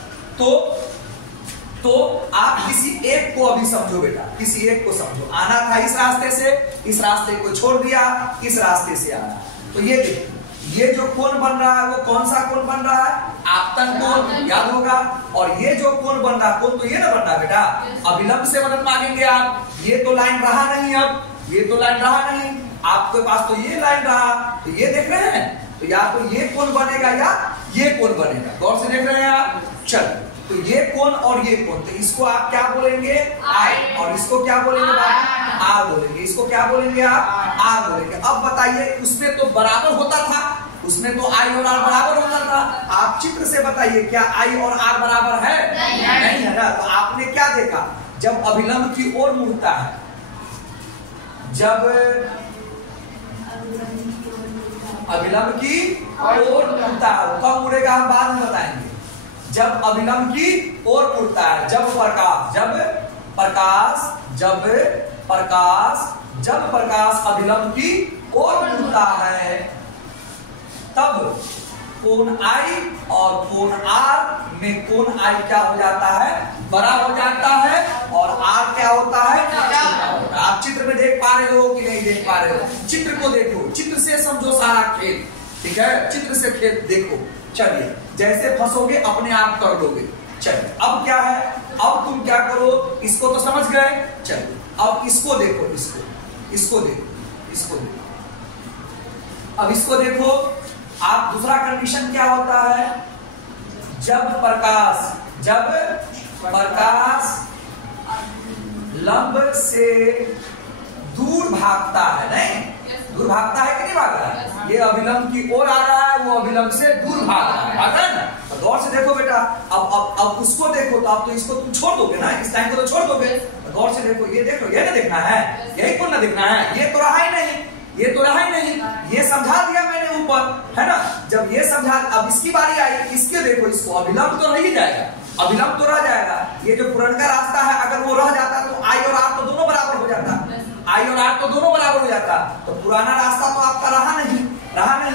तो आप किसी एक को अभी समझो बेटा, किसी एक को समझो। आना था इस रास्ते से, इस रास्ते को छोड़ दिया, इस रास्ते से आना। तो ये देखिए, ये जो कोण बन रहा है वो कौन सा कोण बन रहा है, आपतन कोण, याद होगा। और ये जो कोण बन रहा है, कोण तो ये ना बन रहा बेटा, अभिलंब से मदद मांगेंगे आप। ये तो लाइन रहा नहीं, अब ये तो लाइन रहा नहीं, आपके पास तो ये लाइन रहा। तो ये देख रहे हैं, तो या तो ये कोण बनेगा या ये कोण बनेगा। गौर से देख रहे हैं आप। चल, तो ये कोण और ये कोण, तो इसको आप क्या बोलेंगे, आई, और इसको क्या बोलेंगे, आर बोलेंगे। इसको क्या बोलेंगे आप, आर बोलेंगे। अब बताइए, उसमें तो बराबर होता था, उसमें तो आई और आर बराबर होता था। आप चित्र से बताइए, क्या आई और आर बराबर है? नहीं है ना। तो आपने क्या देखा, जब अभिलंब की ओर मुड़ता है, जब अभिलंब की ओर मुड़ता है, कब मुड़ेगा हम बाद में बताएंगे। जब अभिलंब की ओर मुड़ता है, जब प्रकाश अभिलंब की ओर मुड़ता है, तब कोण आई और कोण आर में कोण आई क्या हो जाता है, बड़ा हो जाता है, और आर क्या होता है, छोटा होता है। आप चित्र में देख पा रहे हो कि नहीं देख पा रहे हो? चित्र को देखो, चित्र से समझो सारा खेल, ठीक है, चित्र से खेल देखो। चलिए, जैसे फंसोगे अपने आप कर लोगे। चलिए, अब क्या है, अब तुम क्या करो, इसको तो समझ गए। चलिए, अब इसको देखो, इसको देखो। अब इसको देखो, आप दूसरा कंडीशन क्या होता है, जब प्रकाश लंब से दूर भागता है, नहीं दूर भागता है कि नहीं भाग रहा है, ये अभिलंब की ओर आ रहा है, वो अभिलंब से दूर भाग रहा है ना। तो गौर से देखो बेटा, अब उसको देखो, तो अब तो इसको तुम छोड़ दोगे ना, इस टाइम को तो छोड़ दोगे। तो गौर से देखो, ये देखो, ये ना देखना है, यही को ना देखना है, ये तो रहा ही नहीं, ये समझा दिया मैंने ऊपर, है ना। जब ये समझा, अब इसकी बारी आई, इसके देखो, इसको अभिलंब तो रह ही जाएगा, अभिलंब तो रह जाएगा। ये जो पुरनका रास्ता है, अगर वो रह जाता तो आई और आर तो दोनों बराबर हो जाता, तो पुराना रास्ता तो आपका रहा नहीं,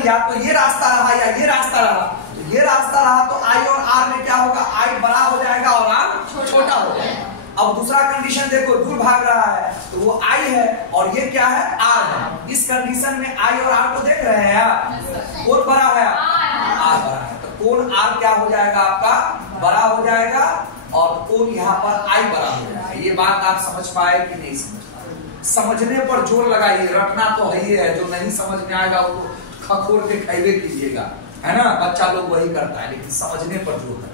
या तो ये रास्ता रहा या ये रास्ता रहा। तो ये रास्ता रहा तो आई और आर में क्या होगा, आई बड़ा हो जाएगा और आर छोटा हो जाएगा। अब दूसरा कंडीशन देखो, दूर भाग रहा है तो वो आई है और ये क्या है, आर है। इस कंडीशन में आई और आर को देख रहे हैं आप, कौन बड़ा है, आर बड़ा है। तो कोण आर क्या हो जाएगा आपका, बड़ा हो जाएगा, और कोण यहाँ पर आई बड़ा हो जाएगा। ये बात आप समझ पाए कि नहीं समझ पाए? समझने पर जोर लगाइए, रटना तो है ही है, जो नहीं समझ में आएगा वो खखोर के खैबे कीजिएगा, है ना, बच्चा लोग वही करता है, लेकिन समझने पर जोर है।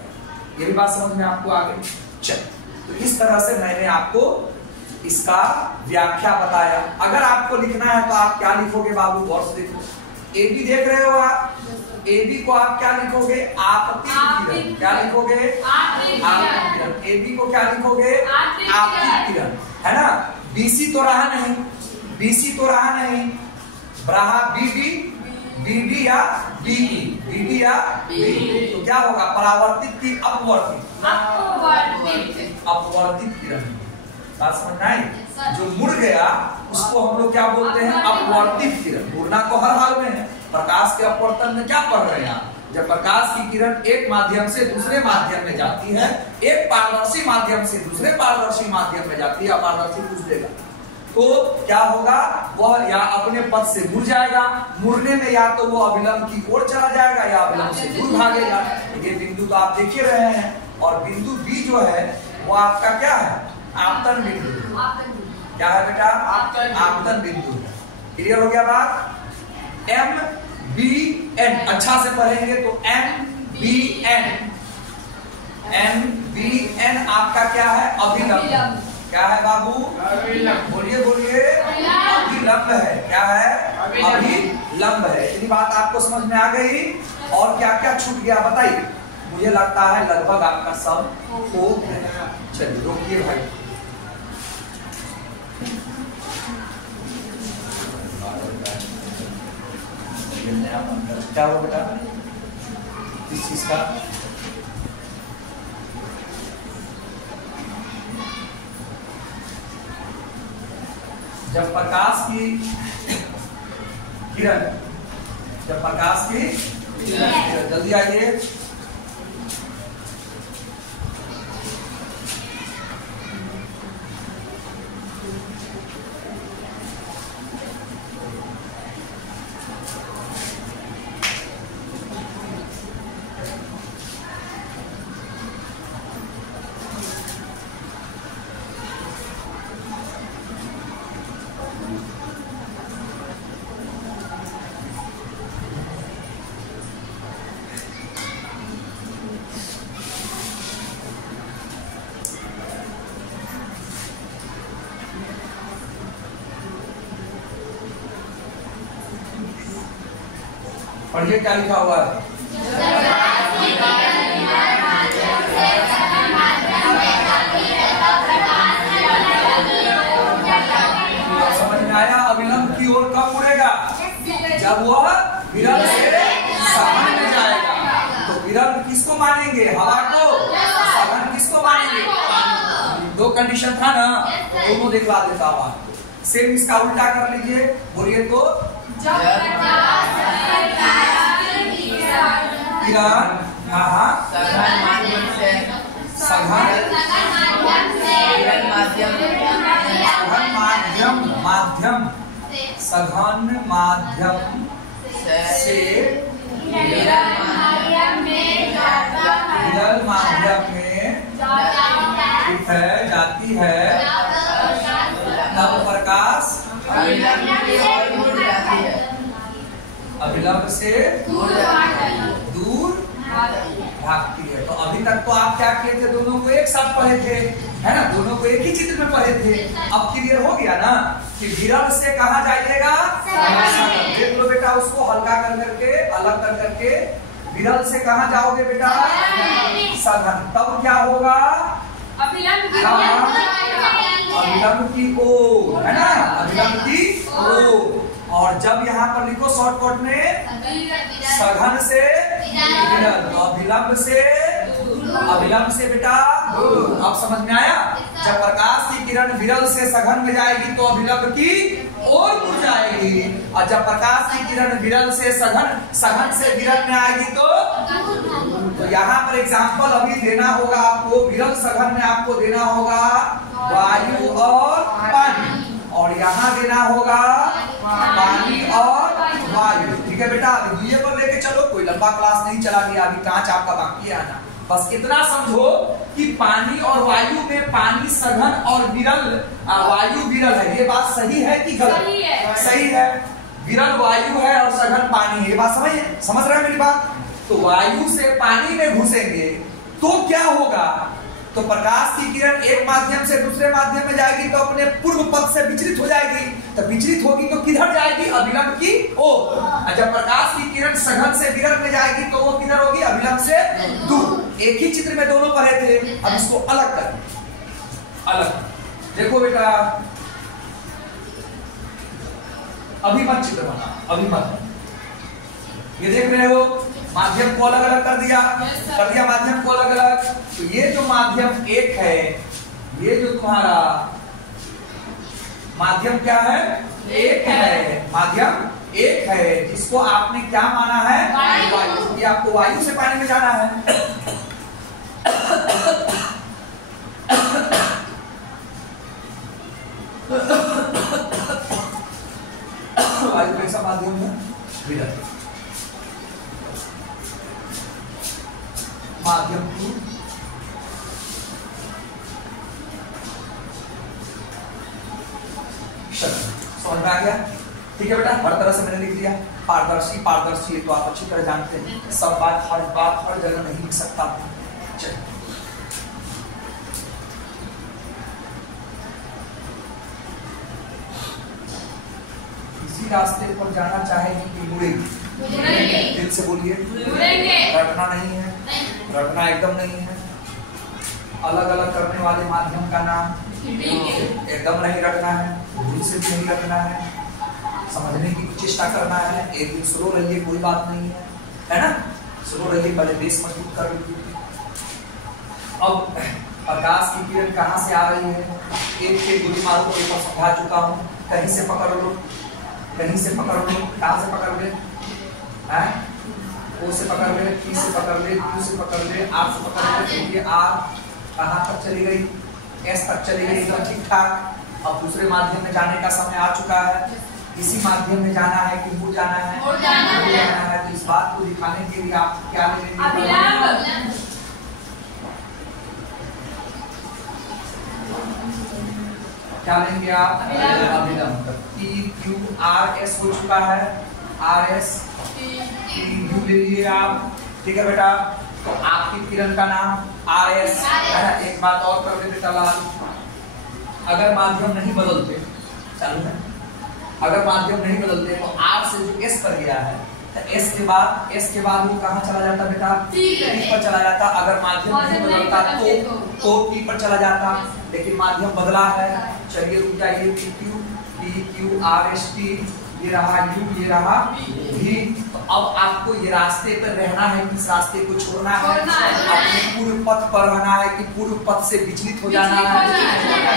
ये भी बात समझ में आपको आ गई? चल, तो इस तरह से मैंने आपको इसका व्याख्या बताया। अगर आपको लिखना है तो आप क्या लिखोगे बाबू, गौर से देखो। ए बी देख रहे हो आप, ए बी को आप क्या लिखोगे, आपतित किरण। क्या लिखोगे, आपतित किरण। ए बी को क्या लिखोगे, आपतित किरण, है ना। बीसी तो रहा नहीं, बीसी तो रहा नहीं, रहा बीडी, बीडी या बीई, बीडी या बीई, तो क्या होगा, परावर्तित की अपवर्तित, अपवर्तित किरण। बात समझ आई? जो मुड़ गया उसको हम लोग क्या बोलते हैं, अपवर्तित किरण। मुड़ना को हर हाल में है। प्रकाश के अपवर्तन में क्या पढ़ रहे हैं आप, जब प्रकाश की किरण एक माध्यम से दूसरे माध्यम में जाती है, एक पारदर्शी माध्यम से दूसरे पारदर्शी माध्यम में जाती है, अपारदर्शी पूछ देगा, तो क्या होगा, वह या अपने पथ से मुड़ जाएगा। मुड़ने में या तो वो अभिलंब की ओर चला जाएगा या अभिलंब से दूर भागेगा। ये बिंदु तो आप देख ही रहे हैं। और बिंदु बी जो है वो आपका क्या है, आपतन बिंदु। क्या है बेटा, आपतन बिंदु। क्लियर हो गया बात? एम बी एन, अच्छा से पढ़ेंगे तो M B N, M B N आपका क्या है, अभिलंब। क्या है बाबू, बोलिए बोलिए, अभिलंब है। क्या है, अभिलंब है। इतनी बात आपको समझ में आ गई? और क्या क्या छूट गया बताइए? मुझे लगता है लगभग आपका सब हो गया। चलिए रोकिए भाई। क्या हुआ बेटा, किस चीज का? जब प्रकाश की किरण, जब प्रकाश की किरण, जल्दी आइए। पढ़िए क्या लिखा हुआ है। समझ में आया? अभिलंब की ओर कब मुड़ेगा, जब वह विरल से सघन में जाएगा। तो विरल किसको मानेंगे, हवा को, सघन किसको मानेंगे? दो कंडीशन था ना, दोनों दिखला देता हूं आपको। सेम इसका उल्टा कर लीजिए, बोलिए तो। किरण, हाँ, सघन माध्यम से, सघन माध्यम, सघन माध्यम से विरल माध्यम में जाती है, तब प्रकाश अभिलंब से दूर भागती है। तो अभी तक तो आप क्या किए थे, दोनों को एक साथ पढ़े थे, है ना, दोनों को एक ही चित्र में पढ़े थे। अब क्लियर हो गया ना कि विरल से कहाँ जाइएगा, देख लो बेटा, उसको हल्का कर करके, अलग कर करके, विरल से कहाँ जाओगे बेटा, सघन। तब क्या होगा, अभिलंब की ओर, है ना, अभिलंब की ओर। और जब यहाँ पर लिखो शॉर्टकट में, सघन से विरल, तो अभिलंब से बेटा दूर। अब समझ में आया? जब प्रकाश की किरण विरल से सघन में जाएगी तो अभिलंब की ओर मुड़ जाएगी, और जब प्रकाश की किरण विरल से सघन से विरल में आएगी तो यहाँ पर एग्जाम्पल अभी देना होगा आपको। विरल सघन में आपको देना होगा वायु और पानी, और यहाँ देना होगा पानी और वायु। ठीक है बेटा, अभी दुनिया पर लेके चलो, कोई लंबा क्लास नहीं चला गया, अभी कांच आपका बाकी है आना। बस इतना समझो कि पानी और वायु में पानी सघन और विरल, वायु विरल है। ये बात सही है कि गलत? सही है। विरल वायु है और सघन पानी है। ये बात समझ रहे हैं मेरी बात? तो वायु से पानी में घुसेंगे तो क्या होगा? तो प्रकाश की किरण एक माध्यम से दूसरे माध्यम में जाएगी तो अपने पूर्व पथ से विचलित हो जाएगी। तो विचलित होगी तो किधर जाएगी? अभिलंब की ओर। जब प्रकाश की किरण सघन से विरल में जाएगी तो वो किधर होगी? अभिलंब से दूर। एक ही चित्र में दोनों पढ़े थे, अब इसको अलग कर। अलग देखो बेटा, अभिमत चित्र बना। अभिमत ये देख रहे हो, माध्यम को अलग अलग कर दिया। माध्यम को अलग अलग। तो ये जो माध्यम एक है, ये जो तुम्हारा माध्यम क्या है? एक है। माध्यम एक है जिसको आपने क्या माना है? वायु। ये आपको वायु से पानी में जाना है। वायु कैसा माध्यम है? विरल माध्यम टू समझ में आ गया? ठीक है बेटा, हर तरह से मैंने लिख दिया। पारदर्शी पारदर्शी तो आप अच्छी तरह जानते हैं, सब बात हर जगह नहीं लिख सकता। चलिए इसी रास्ते पर जाना चाहेंगे कि मुड़ेंगे? दिल से बोलिए। रटना नहीं है, रटना एकदम नहीं है। अलग अलग करने वाले माध्यम का नाम एकदम नहीं रटना है, दिल से भी नहीं रटना है, समझने की चेष्टा करना है। एक दिन स्लो रहिए, कोई बात नहीं है ना? स्लो रहिए, पहले बेस मजबूत कर लीजिए। अब प्रकाश की किरण कहाँ से आ रही है? एक गोली मारो तो एक समझा चुका हूँ। कहीं से पकड़ लो, कहीं से पकड़ लो। कहाँ से पकड़ ले? ओ से पकड़ ले, पी से पकड़ ले, क्यू से पकड़ ले, आर से पकड़ ले। देखिए आर कहाँ तक चली गई? एस तक चली गई, एकदम ठीक ठाक। अब दूसरे माध्यम में जाने का समय आ चुका है। इसी माध्यम में जाना है कि मुड़ जाना है? मुड़ जाना है। तो इस बात को दिखाने के लिए आप क्या लेंगे? क्या लेंगे आप? अभिलंब। P Q R S हो चुका है, R S T U ले लीजिए आप। ठीक है बेटा, तो आपकी किरण का नाम R S है। एक बात और कर दे बेटा लाल, अगर माध्यम नहीं बदलते, चालू है, अगर माध्यम नहीं बदलते तो R से जो S पर गया है तो S के बाद वो कहाँ चला जाता बेटा? T पर चला जाता। अगर माध्यम नहीं बदलता तो T पर चला जाता, लेकिन माध्यम बदला है। चलिए रुक जाइए। P Q R S T, ये रहा U, ये रहा V। तो अब आपको ये रास्ते पर रहना है, किस रास्ते को छोड़ना है? अपने पूर्व पथ पर रहना है कि पूर्व पथ से विचलित हो जाना है?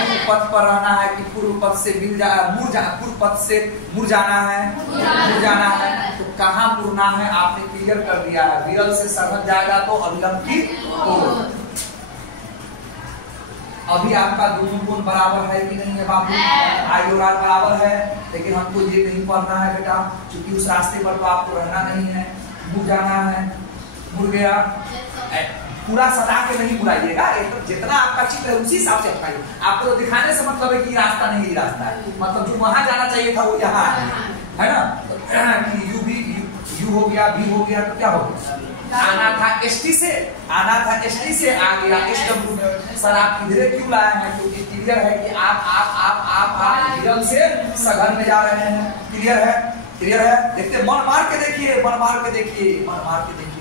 पूर्व पथ पर रहना है कि पूर्व पथ से पूर्व पथ से मुड़ जाना है? मुड़ जाना है। तो कहाँ मुड़ना है आपने क्लियर कर दिया है। विरल से सघन जाएगा तो अभिलंब की ओर। अभी आपका दोनों कोण बराबर है कि नहीं है बाबू? आई और आर बराबर है, लेकिन हमको ये नहीं पढ़ना है बेटा, क्योंकि उस रास्ते पर तो आपको रहना नहीं है, मुड़ जाना है। मुड़ गया, पूरा सटा के नहीं मुड़ाइएगा, जितना आपका चित्र है उसी हिसाब से हटाइए। आपको तो दिखाने से मतलब है कि रास्ता नहीं, ये रास्ता है, मतलब जो वहां जाना चाहिए था वो यहाँ है ना? कि यू हो गया, बी हो गया, तो क्या हो गया? आना था एसटी से, आ गया एसडब्ल्यू में। सर आप किधरे क्यों लाए हैं? क्योंकि क्लियर है कि आप विरल से सघन में जा रहे हैं। क्लियर है? देखते, मन मार के देखिए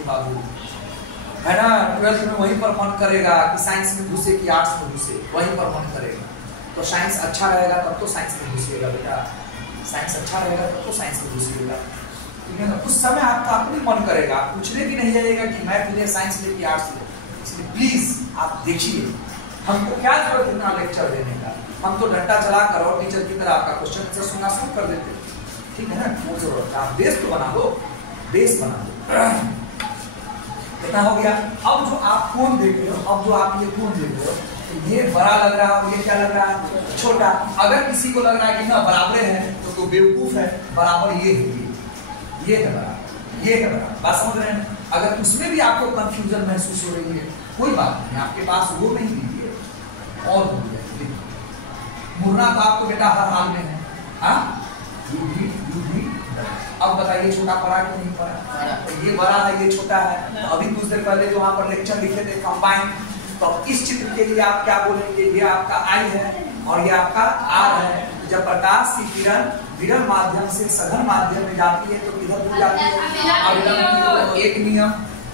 बाबू, है ना? 12th में वहीं पर मन करेगा कि साइंस में घुसे कि आर्ट्स में घुसे, वहीं पर मन करेगा। तो साइंस अच्छा रहेगा तब तो साइंस में घुसिएगा बेटा, साइंस अच्छा रहेगा तब तो साइंस में घुसिएगा। उस समय आपका अपनी मन करेगा, आप पूछने भी नहीं जाएगा कि मैं तुझे साइंस ले कि आर्ट्स ले। इसलिए प्लीज आप देखिए, हमको क्या जरूरत है इतना लेक्चर देने का? हम तो डंडा चला कर और टीचर की तरह आपका क्वेश्चन आंसर सुनना शुरू कर देते, ठीक है ना? वो जरूरत है, आप बेस तो बना दो, बेस बना दो। कितना हो गया? अब जो आप कोण देख रहे हो, अब जो आप ये कोण देख रहे हो, तो ये बड़ा लग रहा है, ये क्या लग रहा है? छोटा। अगर किसी को लग रहा है कि ना बराबर है तो बेवकूफ है, बराबर ये है, ये है बराबर, ये है बराबर। बात समझ रहे हैं? अगर उसमें भी आपको कंफ्यूजन महसूस हो रही है, कोई बात नहीं, आपके पास वो नहीं दीजिए और मुड़ना तो आपको बेटा हर हाल में है। हाँ, यू भी अब बताइए छोटा पड़ा कि नहीं पड़ा? तो ये बड़ा है, ये छोटा है। तो अभी कुछ देर पहले जो वहाँ पर लेक्चर लिखे थे कंबाइन, तो इस चित्र के लिए आप क्या बोलेंगे? ये आपका आई है और ये आपका आर है। जब प्रकाश की किरण विरल माध्यम से सघन माध्यम में जाती है तो किधर हो जाती है?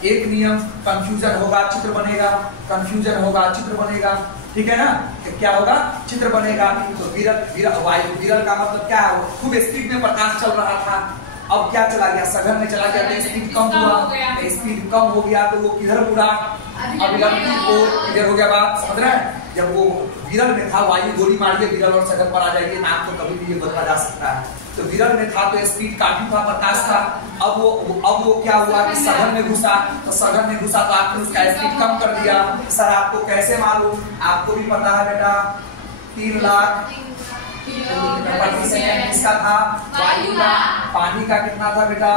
एक नियम कंफ्यूजन होगा, चित्र बनेगा, कंफ्यूजन होगा, चित्र बनेगा, ठीक है ना? क्या होगा? चित्र बनेगा। तो विरल वायु, विरल का मतलब क्या है? खूब स्पीड में प्रकाश चल रहा था, अब क्या चला गया? सघन में चला गया, तो स्पीड कम हुआ, स्पीड कम हो गया तो वो किधर मुड़ा? अविरल की ओर। किधर हो गया? बात समझ रहे हैं? जब वो विरल में था, वायु गोली मारिए विरल और सघन पर आ जाइए, नाम तो कभी भी ये बदला जा सकता है। तो विरल में था तो स्पीड काफी था, प्रकाश था। अब वो क्या हुआ कि सघन में घुसा, तो सघन में घुसा तो आपने उसका स्पीड कम कर दिया। सर आपको कैसे मालूम? आपको भी पता है बेटा, 3 लाख प्रति सेकंड किसका था? वायु का। पानी का कितना था बेटा?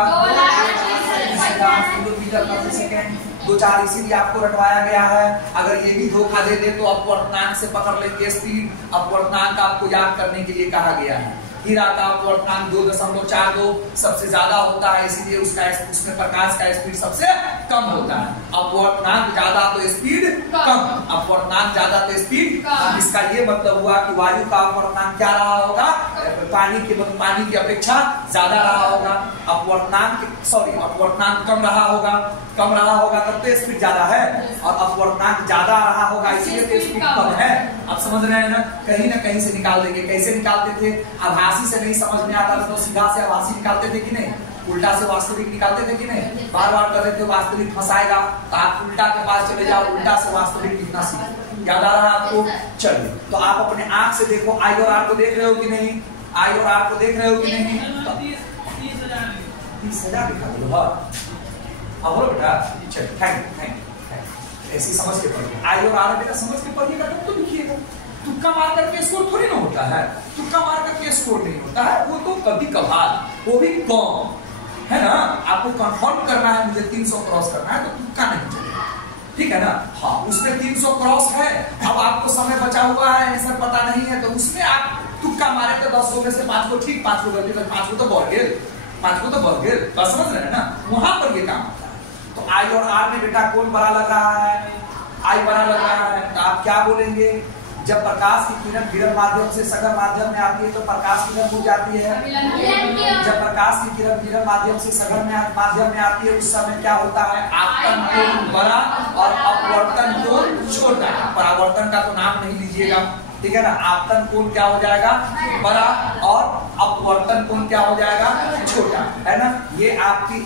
2 मीटर प्रति सेकंड। 2-4 इसीलिए आपको रटवाया गया है। अगर ये भी धोखा दे दे तो अपवर्तनांक से पकड़ लेंगे स्पीड। अपवर्तनांक आपको याद करने के लिए कहा गया है। हीरा का अपवर्तनांक 2.42 सबसे ज्यादा होता है, इसीलिए उसमें प्रकाश का स्पीड सबसे कम होता है। अपवर्तनांक ज्यादा तो स्पीड कम, अपवर्तनांक ज्यादा तो स्पीड कम। इसका ये मतलब हुआ कि वायु का अपवर्तनांक क्या रहा होगा? पानी की अपेक्षा ज्यादा रहा होगा। अपवर्तनांक कम रहा होगा तब तो स्पीड ज्यादा है, और अपवर्तनांक ज्यादा रहा होगा इसीलिए तो स्पीड कम है। आप समझ रहे हैं ना? कहीं ना कहीं से निकाल देंगे। कैसे निकालते थे? आभासी से नहीं समझ में आता तो सीधा से आभासी निकालते थे कि नहीं? उल्टा से वास्तविक निकालते थे कि नहीं? बार बार कर रहे थे वास्तविक फंसाएगा, तो आप उल्टा के पास चले जाओ, उल्टा से वास्तविक लिखना सीखो। याद आ रहा है आपको? चलिए, तो आप अपने आंख से देखो, आई और आर को देख रहे हो कि नहीं? आई और आर को देख रहे हो कि नहीं? 30,000 लिखा दो। अब बोलो बेटा, चलिए, थैंक यू। ऐसी समझ के पढ़िए, आई और आर बेटा समझ के पढ़िएगा तब तो लिखिएगा। तुक्का मार करके स्कोर थोड़ी ना होता है, तुक्का मार करके स्कोर नहीं होता है, वो तो कभी कभार, वो भी कम, है ना? आपको कंफर्म करना है मुझे 300 क्रॉस करना है तो तुक्का नहीं चलेगा, ठीक है ना? हाँ, उसमें 300 क्रॉस है, अब आपको समय बचा हुआ है, आंसर पता नहीं है, तो उसमें आप तुक्का मारे तो 10 में से 5 को ठीक, 5 को गलती, 5 को तो बढ़ गए, 5 को तो बढ़ गए, बस समझ रहे हैं ना? वहां पर ये काम होता है। तो आई और आर में बेटा कौन बड़ा लग रहा है? आई बड़ा लग रहा है, तो आप क्या बोलेंगे? जब प्रकाश की किरण विरल माध्यम से सघन माध्यम में आती है तो प्रकाश किरण हो जाती है। जब प्रकाश की किरण विरल माध्यम से सघन माध्यम में आती है उस समय क्या होता है? आपतन कोण बड़ा और अपवर्तन कोण छोटा। परावर्तन का तो नाम नहीं लीजिएगा, ठीक है ना? आपतन कोण क्या हो जाएगा? बड़ा, और अपवर्तन कोण क्या हो जाएगा? छोटा, है ना? ये आपकी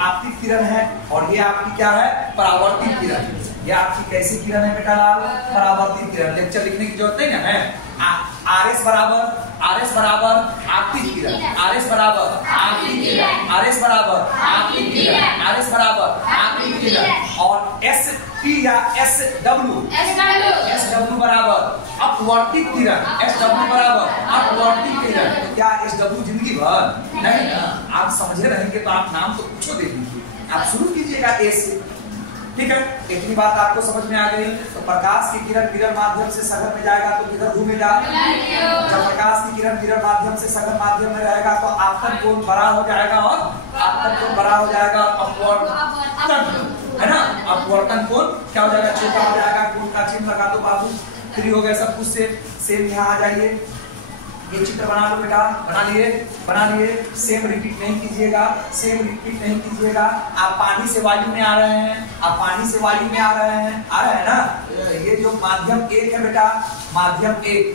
आपतित किरण है और ये आपकी क्या है? परावर्तित किरण। ये आपकी कैसी किरण है बेटा? परावर्तित किरण। लेक्चर लिखने की जरूरत नहीं है। आरएस बराबर आपतित किरण, आरएस बराबर आपतित किरण, आरएस बराबर आपतित किरण, आरएस बराबर आपतित किरण, और एस टी या एस डब्ल्यू बराबर अपवर्तित किरण, एस डब्ल्यू बराबर अपवर्तित किरण। क्या एस डब्ल्यू जिंदगी भर नहीं ना? आप समझे रहेंगे तो आप नाम तो कुछ दे दीजिए, आप शुरू कीजिएगा ए से, ठीक है? इतनी बात आपको समझ में आ गई। तो प्रकाश की किरण विरल माध्यम से सघन में जाएगा तो किधर घूमेगा? जब प्रकाश की किरण विरल माध्यम से सघन माध्यम में रहेगा तो आपतन कोण बड़ा हो जाएगा, और आपतन कोण बड़ा हो जाएगा, अपवर्तन, है ना? अपवर्तन कोण क्या हो जाएगा? छोटा हो जाएगा। कोण का चिन्ह लगा दो बाबू, फ्री हो गए सब कुछ से। सेम यहाँ आ जाइए, ये चित्र बना लो बेटा, बना लिए। सेम रिपीट नहीं कीजिएगा, आप पानी से वायु में आ रहे हैं, आ रहे हैं ना? ये जो माध्यम 1 है बेटा, माध्यम 1,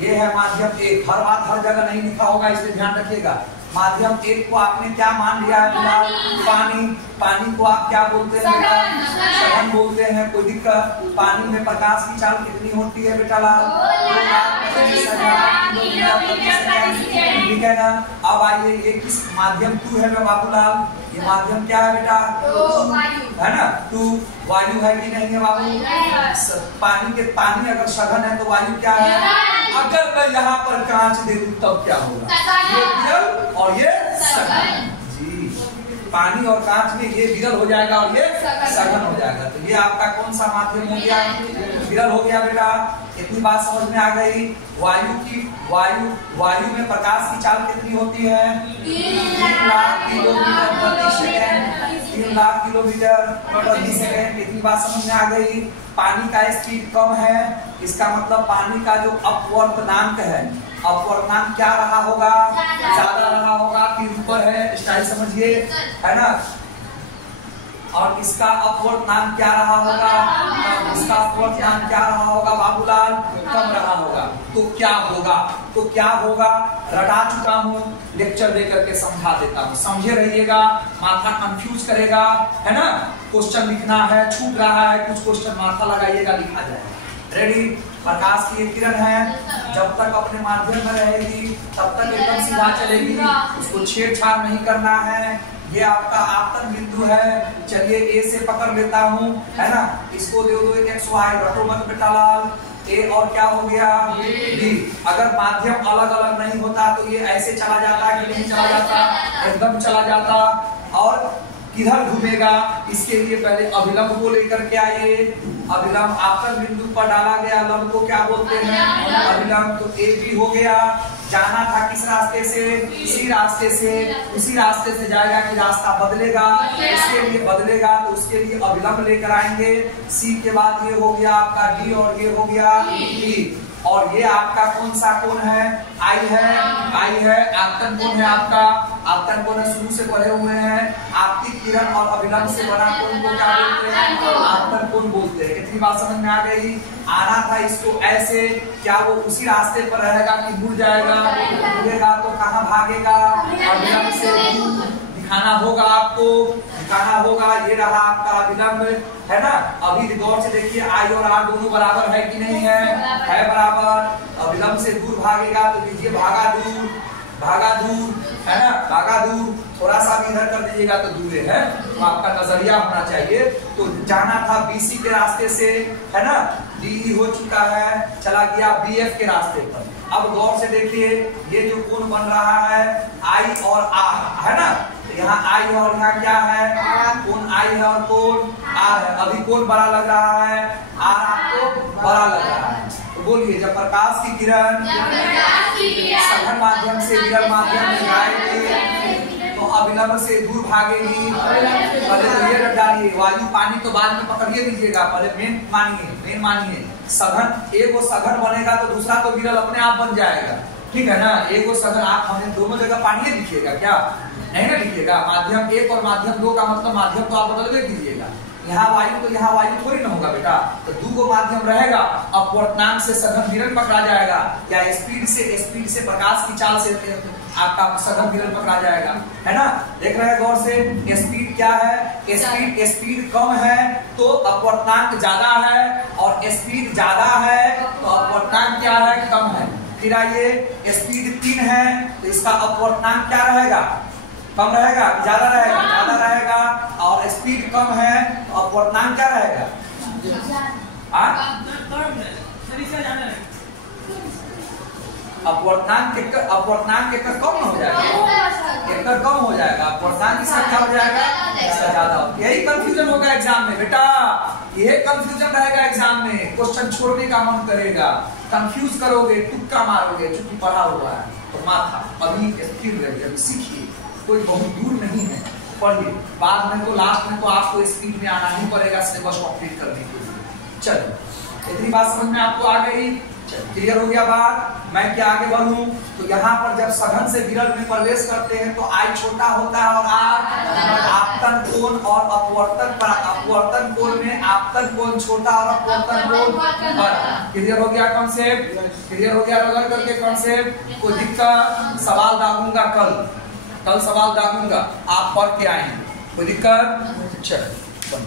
ये है माध्यम 1। हर बात हर जगह नहीं लिखा होगा, इसलिए ध्यान रखिएगा। माध्यम 1 को आपने क्या मान लिया है? पानी को आप क्या बोलते हैं बेटा? सघन बोलते हैं। कोई दिक्कत? पानी में प्रकाश की चाल कितनी होती है बेटा लाल? ठीक है ना? अब आइए, ये किस माध्यम 2 है बाबूलाल? ये माध्यम क्या है बेटा? है ना? 2 वायु है कि नहीं है बाबू? पानी अगर सघन है तो वायु क्या है? अगर मैं यहाँ पर कांच दे दूं तब क्या होगा? ये विरल और ये सघन। जी, पानी और कांच में ये विरल हो जाएगा और ये सघन हो जाएगा। तो ये आपका कौन सा माध्यम हो गया? विरल हो गया बेटा। इतनी बात समझ में आ गई। वायु में प्रकाश की चाल कितनी होती है? 3 लाख किलोमीटर प्रति सेकंड। 3 लाख किलोमीटर प्रति सेकंड। इतनी बात समझ में आ गई। पानी का स्पीड कम है, इसका मतलब पानी का जो अपवर्तनांक है, अपवर्तनांक क्या रहा होगा? ज्यादा रहा होगा कि ऊपर है। स्टाइल समझिए, है ना। और इसका अपवर्तनांक क्या रहा होगा? इसका अपवर्तनांक क्या रहा होगा बाबूलाल? कम रहा होगा। तो क्या होगा? तो क्या होगा रटा चुका हूँ, लेक्चर देकर के समझा देता हूँ, समझे रहिएगा। माथा कंफ्यूज करेगा, है ना। क्वेश्चन लिखना है, छूट रहा है कुछ क्वेश्चन, माथा लगाइएगा, लिखा जाएगा। रेडी। प्रकाश की एक किरण है, जब तक अपने माध्यम में रहेगी तब तक एकदम सीधा चलेगी, उसको छेड़छाड़ नहीं करना है। ये आपका आपतन बिंदु है। चलिए ए से पकड़ लेता हूँ, है ना। इसको दे दो एक XY, रटो मत बेटा लाल। ए और क्या हो गया? बी। अगर माध्यम अलग अलग नहीं होता तो ये ऐसे चला जाता कि नहीं चला जाता? एकदम चला जाता। और किधर घूमेगा? इसके लिए पहले अभिलंब को लेकर के आइए। अभिलंब आपतन बिंदु पर डाला गया लंब को क्या बोलते हैं? अभिलंब। तो ए बी हो गया। जाना था किस रास्ते से? इसी रास्ते से। उसी रास्ते से जाएगा कि रास्ता बदलेगा? इसके लिए बदलेगा तो उसके लिए अभिलंब लेकर आएंगे। सी के बाद ये हो गया आपका डी और ये हो गया ई। और ये आपका कौन सा कोण है? आई है। आई है। आपतन कोण है आपका। आपतन कोण शुरू से पढ़े हुए हैं। आपतित किरण और अभिलंब से बना कोण को क्या बोलते हैं? आपतन कोण बोलते हैं। इतनी बात समझ में आ गई। आना था इसको ऐसे, क्या वो उसी रास्ते पर रहेगा कि मुड़ जाएगा? मुड़ेगा तो कहाँ भागेगा? अभिलंब से दूर दिखाना होगा आपको, दिखाना होगा। ये रहा आपका अभिलंब, है ना। अभी गौर से देखिए, आई और आर दोनों बराबर है कि नहीं है? है बराबर। अभिलंब से दूर भागेगा तो लीजिए भागा दूर, भागा दूर, है ना। भागा दूर। थोड़ा सा भी इधर कर दीजिएगा तो दूर है। तो आपका नजरिया होना चाहिए। तो जाना था BC के रास्ते से, है ना। DE हो चुका है, चला गया BF के रास्ते पर। अब गौर से देखिए, ये जो कोण बन रहा है I और R, है ना। यहाँ I और यहाँ क्या है? कोण I है और कोण R है। अभी कोण बड़ा लग रहा है, R आपको बड़ा लग रहा है। तो बोलिए, जब प्रकाश की किरण सघन माध्यम से विरल माध्यम में जाएगी तो अभिलंब से दूर भागेगी। पहले तो ये रट डालिए, वायु पानी तो बाद में पकड़िए लीजिएगा, पहले मेन मानिए। सघन एक वो सघन बनेगा तो दूसरा तो विरल अपने आप बन जाएगा, ठीक है ना। एक वो सघन आप हमें दोनों जगह पानी लिखिएगा क्या? नहीं ना लिखिएगा। माध्यम 1 और माध्यम 2 का मतलब माध्यम तो आप बदल कीजिएगा। यहाँ वायु तो यहाँ वायु थोड़ी ना होगा बेटा, तो 2 को माध्यम रहेगा। अपवर्तनांक से सघन विरल पकड़ा जाएगा, या स्पीड से प्रकाश की चाल से आपका सघन विरल पकड़ा जाएगा, है ना। देख रहे हैं गौर से। स्पीड क्या है? स्पीड कम है तो अपवर्तनांक ज्यादा है, और स्पीड ज्यादा है तो अपवर्तनांक क्या है? कम है। फिर आइए, स्पीड 3 है तो इसका अपवर्तनांक क्या रहेगा? कम रहेगा, ज्यादा रहेगा? ज्यादा रहेगा। और स्पीड कम है तो अपवर्तनांक क्या रहेगा? अपवर्तनांक एक कम हो जाएगा, एक कम हो जाएगा। अपवर्तनांक की संख्या हो जाएगा, इसका ज्यादा हो। यही कंफ्यूजन होगा एग्जाम में बेटा, यही कंफ्यूजन रहेगा एग्जाम में। क्वेश्चन छोड़ने का मन करेगा, कंफ्यूज करोगे, तुक्का मारोगे। चूंकि पढ़ा हुआ है तो माथा अभी स्थिर रहिए, अभी सीखिए, कोई बहुत दूर नहीं है। पढ़िए, बाद में तो लास्ट में तो आपको स्पीड में आना ही पड़ेगा सिलेबस कंप्लीट करने के लिए। चलो, इतनी बात समझ में आपको आ गई? क्लियर हो गया बात? मैं क्या आगे बढ़ूं? तो यहाँ पर जब सघन से विरल में प्रवेश करते हैं तो I छोटा होता है और R आपतन कोण और अपवर्तन कोण में आपतन कोण छोटा और अपवर्तन कोण बड़ा। क्लियर हो गया कॉन्सेप्ट? क्लियर हो गया रगड़ करके कॉन्सेप्ट? कोई दिक्कत? सवाल दागूंगा कल सवाल दागूंगा, आप पढ़ के आएंगे। कोई दिक्कत? चलो।